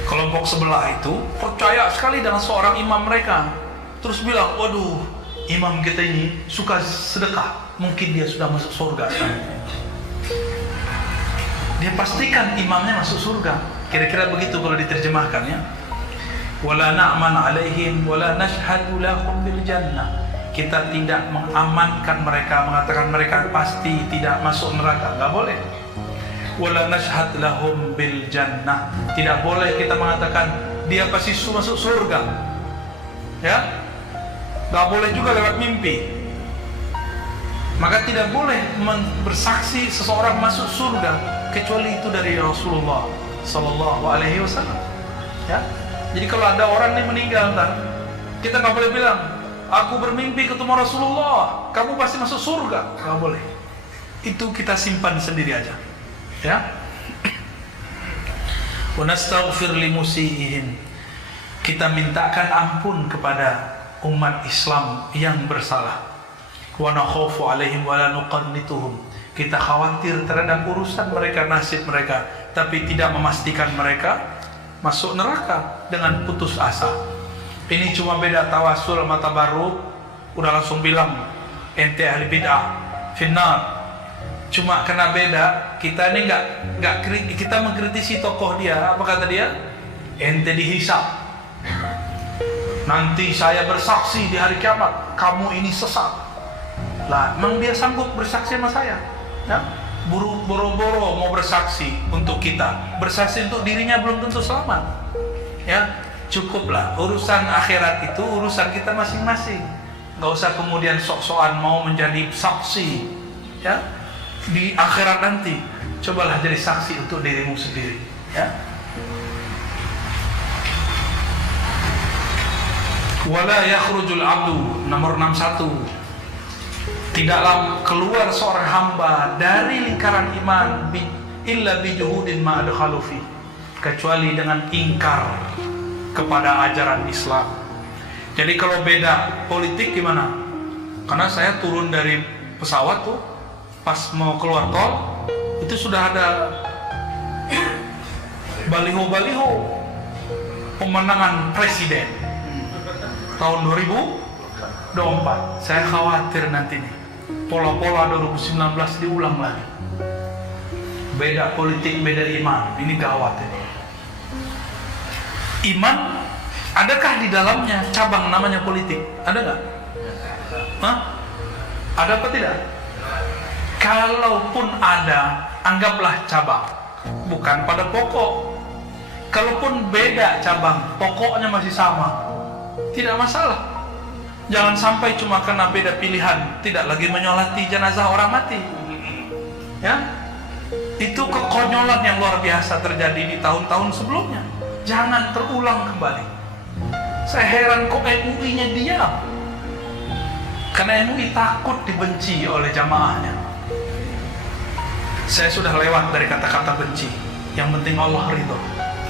Kelompok sebelah itu percaya sekali dengan seorang imam mereka, terus bilang, waduh, imam kita ini suka sedekah, mungkin dia sudah masuk surga. Dia pastikan imamnya masuk surga. Kira-kira begitu kalau diterjemahkan ya. Wala na'man alaihim wala nashhadu lahum bil jannah. Kita tidak mengamankan mereka, mengatakan mereka pasti tidak masuk neraka, enggak boleh. Wala nashhad lahum bil jannah. Tidak boleh kita mengatakan dia pasti masuk surga. Ya? Enggak boleh juga lewat mimpi. Maka tidak boleh bersaksi seseorang masuk surga kecuali itu dari Rasulullah Sallallahu Alaihi Wasallam. Ya, jadi kalau ada orang yang meninggal, kita nggak boleh bilang, aku bermimpi ketemu Rasulullah, kamu pasti masuk surga. Nggak boleh. Itu kita simpan sendiri aja. Ya. Wa nastaghfir limusiihim. Kita mintakan ampun kepada umat Islam yang bersalah. Wa nakhafu alaihim wa la nuqannituhum. Kita khawatir terhadap urusan mereka, nasib mereka, tapi tidak memastikan mereka masuk neraka dengan putus asa. Ini cuma beda tawasul sama tabarruk, udah langsung bilang ente ahli bid'ah finnar. Cuma kena beda, kita ini enggak kita mengkritisi tokoh dia. Apa kata dia? Ente dihisab. Nanti saya bersaksi di hari kiamat, kamu ini sesat. Lah, memang dia sanggup bersaksi sama saya? Ya? Boro-boro mau bersaksi untuk kita, bersaksi untuk dirinya belum tentu selamat. Ya, cukuplah urusan akhirat itu urusan kita masing-masing. Nggak usah kemudian sok-sokan mau menjadi saksi. Ya, di akhirat nanti cobalah jadi saksi untuk dirimu sendiri. Ya. Wala yakhrujul abdu, nomor 61. Tidaklah keluar seorang hamba dari lingkaran iman illa bijuhudin ma adkhalu fi, kecuali dengan ingkar kepada ajaran Islam. Jadi kalau beda politik gimana? Karena saya turun dari pesawat tuh, pas mau keluar tol itu sudah ada baliho-baliho pemenangan presiden tahun 2024. Saya khawatir nanti nih pola-pola 2019 diulang lagi. Beda politik, beda iman. Ini gawat ini. Iman, adakah di dalamnya cabang namanya politik? Ada nggak? Hah? Ada apa tidak? Kalaupun ada, anggaplah cabang, bukan pada pokok. Kalaupun beda cabang, pokoknya masih sama, tidak masalah. Jangan sampai cuma karena beda pilihan tidak lagi menyolati jenazah orang mati. Ya, itu kekonyolan yang luar biasa terjadi di tahun-tahun sebelumnya. Jangan terulang kembali. Saya heran kok MUI-nya diam. Karena MUI takut dibenci oleh jamaahnya. Saya sudah lewat dari kata-kata benci. Yang penting Allah ridho.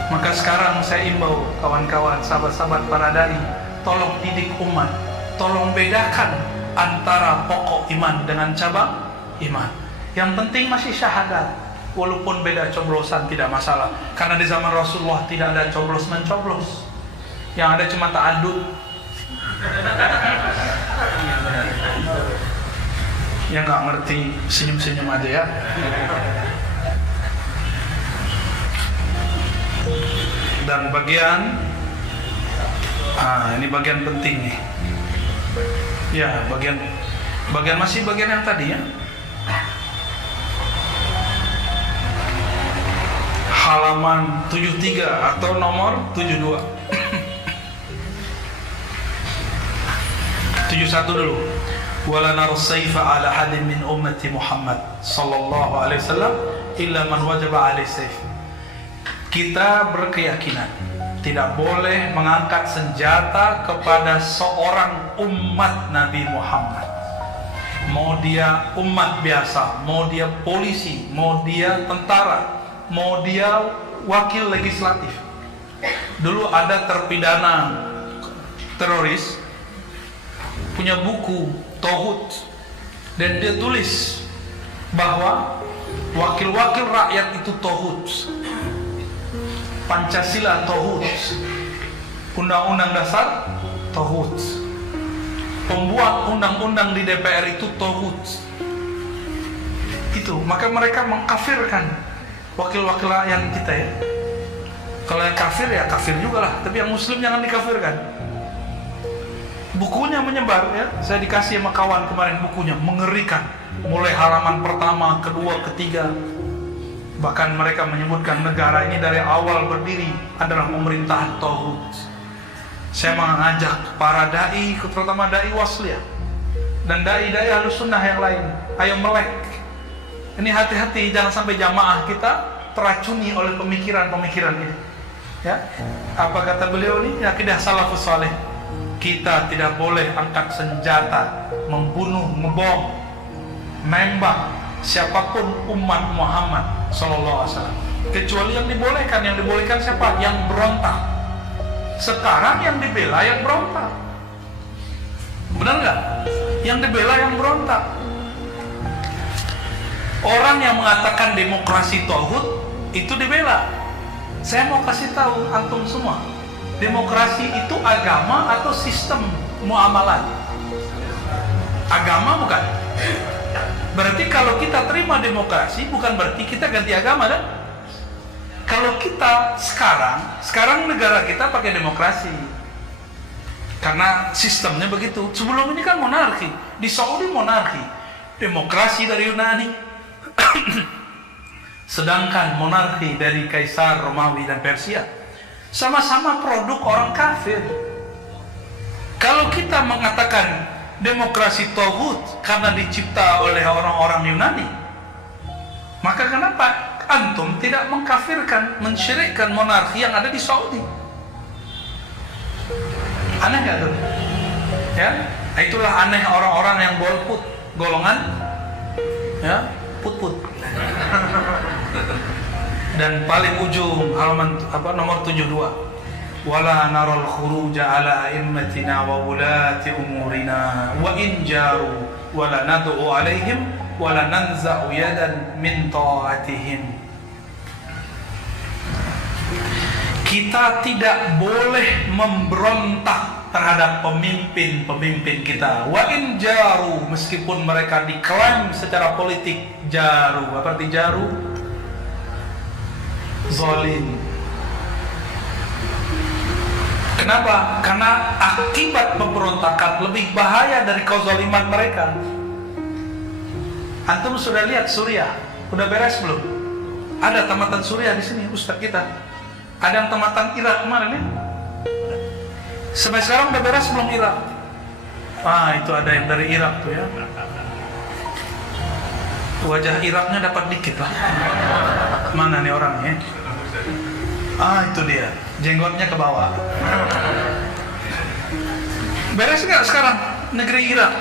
Maka sekarang saya imbau kawan-kawan, sahabat-sahabat para dai, tolong didik umat. Tolong bedakan antara pokok iman dengan cabang iman. Yang penting masih syahadat. Walaupun beda coblosan tidak masalah. Karena di zaman Rasulullah tidak ada coblos-mencoblos. Yang ada cuma ta'adud. Yang nggak ngerti senyum-senyum aja ya. Dan bagian ini bagian penting nih. Ya, bagian masih bagian yang tadi ya. halaman 73 atau nomor 72. 71 dulu. Wala narus sayfa ala hadin min ummati Muhammad sallallahu alaihi wasallam illa man wajaba alaihi sayf. Kita berkeyakinan tidak boleh mengangkat senjata kepada seorang umat Nabi Muhammad. Mau dia umat biasa, mau dia polisi, mau dia tentara, mau dia wakil legislatif. Dulu ada terpidana teroris punya buku Tauhid, dan dia tulis bahwa wakil-wakil rakyat itu Tauhid, Pancasila Tauhid, Undang-Undang Dasar Tauhid, pembuat undang-undang di DPR itu Tauhid. Itu maka mereka mengkafirkan wakil-wakil rakyat kita ya. Kalau yang kafir ya kafir juga lah, tapi yang muslim jangan dikafirkan. Bukunya menyebar ya, saya dikasih sama kawan kemarin bukunya, mengerikan. Mulai halaman pertama, kedua, ketiga. Bahkan mereka menyebutkan negara ini dari awal berdiri adalah pemerintahan Tauhid. Saya mengajak para dai, terutama dai Wasliyah dan dai-dai Ahlussunnah yang lain, ayo melek. Ini hati-hati, jangan sampai jamaah kita teracuni oleh pemikiran-pemikiran ini. Ya, apa kata beliau ini? Akidah salafus saleh. Kita tidak boleh angkat senjata, membunuh, ngebom, nembak siapapun umat Muhammad sallallahu alaihi wasallam. Kecuali yang dibolehkan siapa? Yang berontak. Sekarang yang dibela yang berontak. Benar nggak? Yang dibela yang berontak. Orang yang mengatakan demokrasi tauhid itu dibela. Saya mau kasih tahu antum semua, demokrasi itu agama atau sistem muamalat? Agama bukan? Berarti kalau kita terima demokrasi bukan berarti kita ganti agama kan? Kalau kita sekarang negara kita pakai demokrasi karena sistemnya begitu. Sebelum ini kan monarki. Di Saudi monarki, demokrasi dari Yunani. Sedangkan monarki dari Kaisar Romawi dan Persia sama-sama produk orang kafir. Kalau kita mengatakan demokrasi tauhid karena dicipta oleh orang-orang Yunani, maka kenapa antum tidak mengkafirkan, mensyirikkan monarki yang ada di Saudi? Aneh nggak tuh? Ya, itulah aneh orang-orang yang golput, golongan ya put-put. Dan paling ujung halaman nomor 72, wala naral khuruja ala a'immatina wa wulati umurina wa in jaru wala nad'u alaihim wala nanza'u yadan min ta'atihim. Kita tidak boleh memberontak terhadap pemimpin-pemimpin kita. Wa in jaru, meskipun mereka diklaim secara politik jaru. Apa arti jaru? Zalim. Kenapa? Karena akibat pemberontakan lebih bahaya dari kezaliman mereka. Antum sudah lihat Suriah? Udah beres belum? Ada tamatan Suriah di sini, Ustaz kita. Ada yang tamatan Irak kemarin ya? Sampai sekarang udah beres belum Irak? Ah, itu ada yang dari Irak tuh ya. Wajah Iraknya dapat dikit lah. Mana nih orangnya? Ah, itu dia. Jenggotnya ke bawah. Beres nggak sekarang negeri Irak?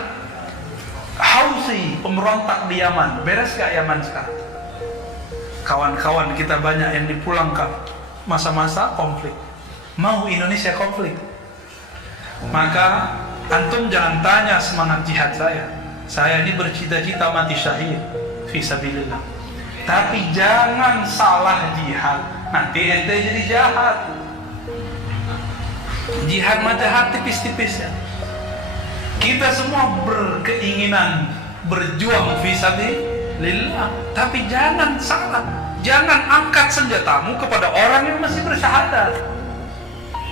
Houthi, pemberontak di Yaman. Beres nggak Yaman sekarang? Kawan-kawan kita banyak yang dipulangkan masa-masa konflik. Mau Indonesia konflik? Maka antum jangan tanya semangat jihad saya. Saya ini bercita-cita mati syahid fisabilillah. Tapi jangan salah jihad, nanti ente jadi jahat. Jihad mah jahat tipis-tipis ya. Kita semua berkeinginan berjuang fisabilillah, tapi jangan salah. Jangan angkat senjatamu kepada orang yang masih bersyahadat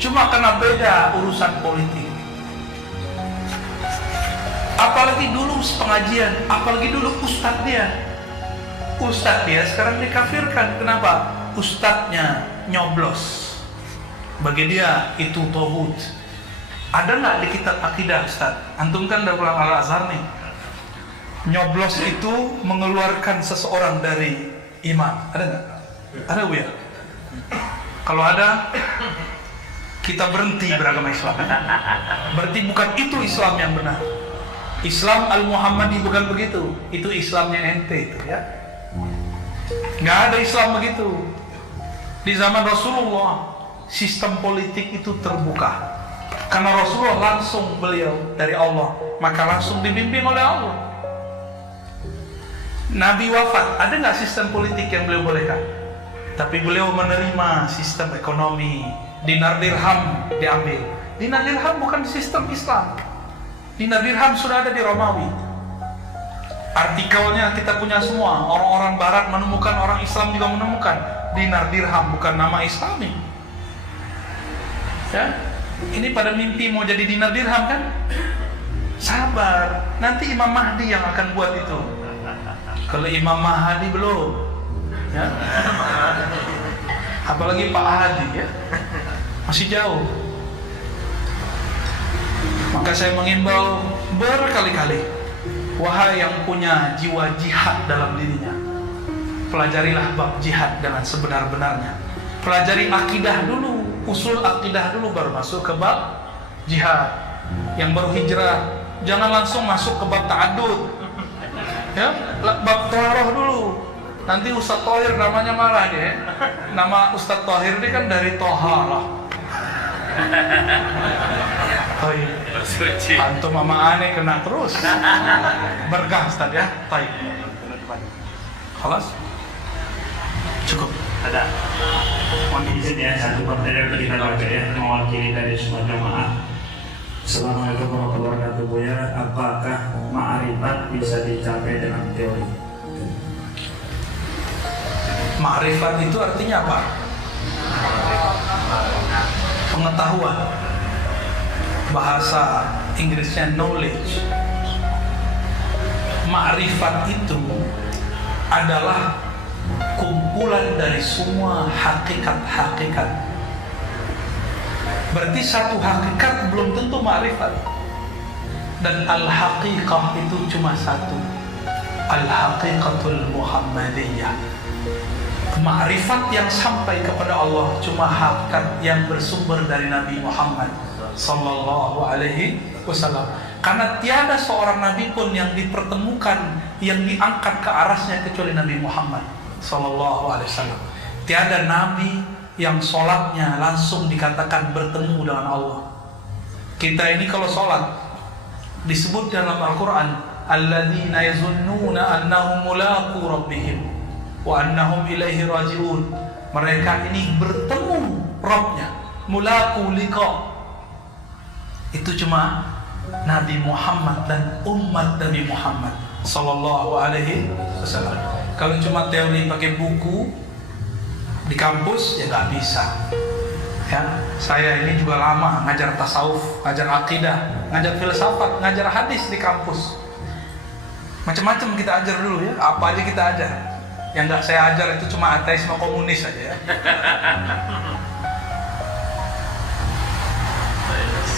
cuma karena beda urusan politik. Apalagi dulu pengajian, apalagi dulu ustadz dia sekarang dikafirkan. Kenapa? ustadznya nyoblos, bagi dia itu tauhid. Ada nggak di kitab akidah, Ustaz? Antum kan udah pulang Al-Azhar nih. Nyoblos itu mengeluarkan seseorang dari iman. Ada nggak? Ada, Bu ya? Kalau ada, kita berhenti beragama Islam. Berarti bukan itu Islam yang benar. Islam Al-Muhammadi bukan begitu. Itu Islamnya ente itu ya. Nggak ada Islam begitu. Di zaman Rasulullah, sistem politik itu terbuka. Karena Rasulullah langsung beliau dari Allah, maka langsung dibimbing oleh Allah. Nabi wafat, ada nggak sistem politik yang beliau bolehkan? Tapi beliau menerima sistem ekonomi. Dinar dirham diambil. Dinar dirham bukan sistem Islam. Dinar dirham sudah ada di Romawi. Artikelnya kita punya semua. Orang-orang Barat menemukan, orang Islam juga menemukan. Dinar dirham bukan nama Islami. Ya, ini pada mimpi mau jadi dinar dirham kan? Sabar, nanti Imam Mahdi yang akan buat itu. Kalau Imam Mahdi belum, ya. Apalagi Pak Hadi ya, masih jauh. Maka saya mengimbau berkali-kali, wahai yang punya jiwa jihad dalam dirinya, pelajarilah bab jihad dengan sebenar-benarnya. Pelajari akidah dulu, usul akidah dulu, baru masuk ke bab jihad. Yang baru hijrah, jangan langsung masuk ke bab ta'adud. Ya, bab taharah dulu. Nanti Ustaz Thohir namanya marah dia. Nama Ustaz Thohir ini kan dari Toharah. Antum mama aneh kena terus. Berkah Ustaz ya. Baik. Khalas? Cukup. Ada. Mohon izin ya, satu pertanyaan bagi Bapak ya, mewakili dari semua jemaah. Assalamualaikum warahmatullahi wabarakatuh. Buya, apakah ma'rifat bisa dicapai dengan teori? Ma'rifat itu artinya apa? Pengetahuan. Bahasa Inggrisnya knowledge. Ma'rifat itu adalah kumpulan dari semua hakikat-hakikat. Berarti satu hakikat belum tentu ma'rifat. Dan al-haqiqah itu cuma satu, al-haqiqatul Muhammadiyah. Ma'rifat yang sampai kepada Allah cuma hakikat yang bersumber dari Nabi Muhammad sallallahu alaihi wasallam. Karena tiada seorang nabi pun yang dipertemukan, yang diangkat ke arasnya kecuali Nabi Muhammad sallallahu alaihi wasallam. Tiada nabi yang sholatnya langsung dikatakan bertemu dengan Allah. Kita ini kalau sholat disebut dalam Al-Quran, alladzina yazunnuna annahum mulaqu rabbihim wa annahum ilaihi raji'un. Mereka ini bertemu Rabbnya, mulaqu liqa. Itu cuma Nabi Muhammad dan umat Nabi Muhammad sallallahu alaihi wasallam. Kalau cuma teori pakai buku di kampus ya nggak bisa. Ya, saya ini juga lama ngajar tasawuf, ngajar akidah, ngajar filsafat, ngajar hadis di kampus. Macam-macam kita ajar dulu ya, apa aja kita ajar. Yang nggak saya ajar itu cuma ateisme komunis aja ya.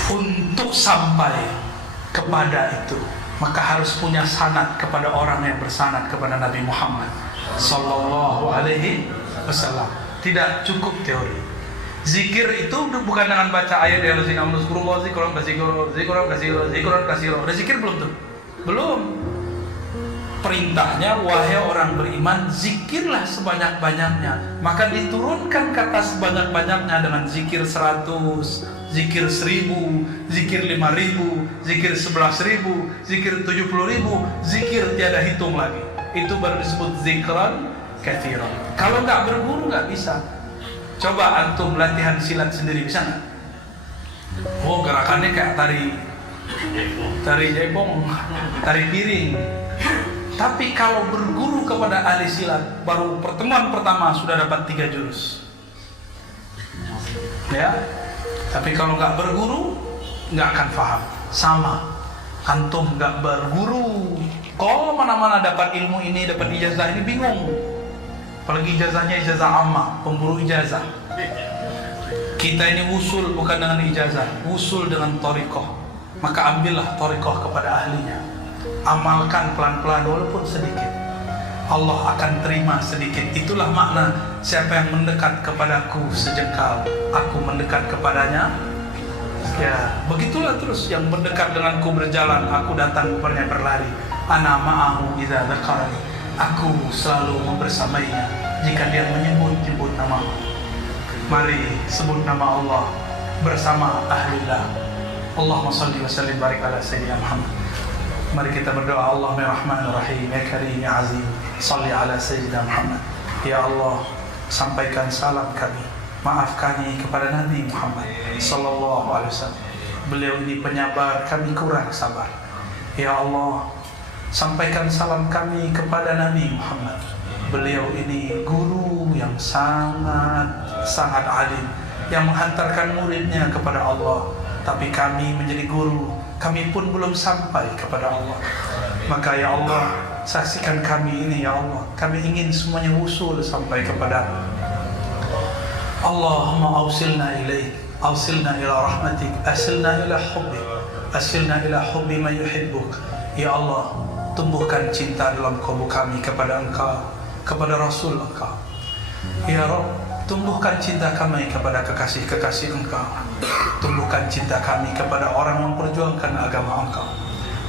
Untuk sampai kepada itu, maka harus punya sanad kepada orang yang bersanad kepada Nabi Muhammad sallallahu alaihi wasallam. Tidak cukup teori. Zikir itu bukan dengan baca ayat ya allazina amanu zkurullah zikran katsiran. Udah zikir belum tuh? Belum. Perintahnya wahai orang beriman, zikirlah sebanyak-banyaknya. Maka diturunkan kata sebanyak-banyaknya dengan zikir 100, zikir 1000, zikir 5000, zikir 11.000, zikir 70.000, zikir tiada hitung lagi. Itu baru disebut zikran katsiran. Kalau nggak berguru nggak bisa. Coba antum latihan silat sendiri, bisa nggak? Oh, gerakannya kayak tari jaipong, tari piring. Tapi kalau berguru kepada ahli silat, baru pertemuan pertama sudah dapat 3 jurus. Ya. Tapi kalau nggak berguru, nggak akan paham. Sama, antum nggak berguru, kalau mana-mana dapat ilmu ini, dapat ijazah ini, bingung. apalagi ijazahnya ijazah ammah, pemburu ijazah. Kita ini usul bukan dengan ijazah, usul dengan thariqah. Maka ambillah thariqah kepada ahlinya, amalkan pelan-pelan walaupun sedikit, Allah akan terima sedikit. Itulah makna siapa yang mendekat kepadaku sejengkal, aku mendekat kepadanya. Ya, begitulah terus yang mendekat denganku berjalan, aku datang kepadanya berlari. Ana ma'ahu idza dzakarani, aku selalu membersamainya jika dia menyebut-nyebut namaku. Mari sebut nama Allah bersama ahlillah. Allahumma salli wa sallim barik ala sayyidina Muhammad. Mari kita berdoa. Allahumma rahmanir rahim, ya karim ya azim, salli ala sayyidina Muhammad. Ya Allah, sampaikan salam kami, maaf kami kepada Nabi Muhammad sallallahu alaihi wasallam. Beliau ini penyabar, kami kurang sabar. Ya Allah, sampaikan salam kami kepada Nabi Muhammad. Beliau ini guru yang sangat alim, yang menghantarkan muridnya kepada Allah. Tapi kami menjadi guru, kami pun belum sampai kepada Allah. Maka ya Allah, saksikan kami ini ya Allah. Kami ingin semuanya usul sampai kepada Allahumma awsilna ilaik, awsilna ila rahmatik, asilna ila hubbik, asilna ila hubbi man yuhibbuk. Ya Allah, tumbuhkan cinta dalam kalbu kami kepada Engkau, kepada Rasul Engkau. Ya Rabb, tumbuhkan cinta kami kepada kekasih-kekasih Engkau. Tumbuhkan cinta kami kepada orang yang memperjuangkan agama Engkau.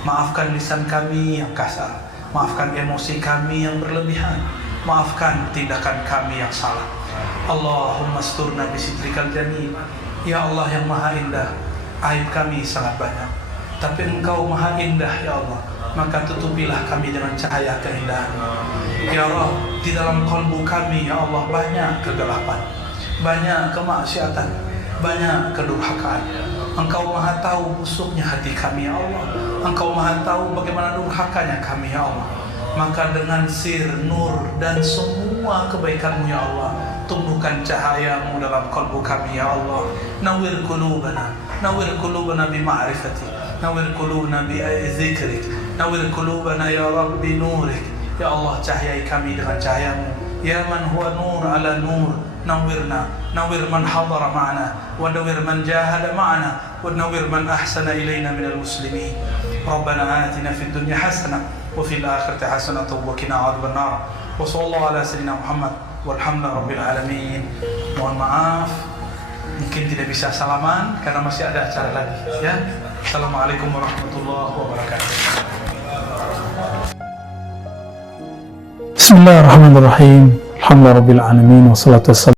Maafkan lisan kami yang kasar, maafkan emosi kami yang berlebihan, maafkan tindakan kami yang salah. Allahumma asturna bisitrikal jamil. Ya Allah yang maha indah, aib kami sangat banyak, tapi Engkau maha indah ya Allah. Maka tutupilah kami dengan cahaya keindahan. Ya Allah, di dalam kalbu kami ya Allah banyak kegelapan, banyak kemaksiatan, banyak kedurhakaan. Engkau maha tahu busuknya hati kami ya Allah. Engkau maha tahu bagaimana durhakanya kami ya Allah. Maka dengan sir, nur dan semua kebaikan-Mu ya Allah, tumbuhkan cahaya-Mu dalam kalbu kami ya Allah. Nawwir qulubana bi ma'rifati, nawwir qulubana bi dzikrik, nawwir qulubana ya Rabbi nurik. Ya Allah, cahayai kami dengan cahaya-Mu. Ya man huwa nur ala nur, nawwirna, nawwir man hadara ma'ana, wa nawwir man jahada ma'ana, wa nawwir man ahsana ilayna minal muslimin. Rabbana atina fid dunya hasanah wa fil akhirati hasanah wa qina adzabannar. Wa sallallahu ala sayyidina Muhammad walhamdulillahi rabbil alamin. Mohon maaf, mungkin tidak bisa salaman karena masih ada acara lagi ya. Assalamualaikum warahmatullahi wabarakatuh. Bismillahirrahmanirrahim. Alhamdulillahirabbil alamin wassalatu wassalamu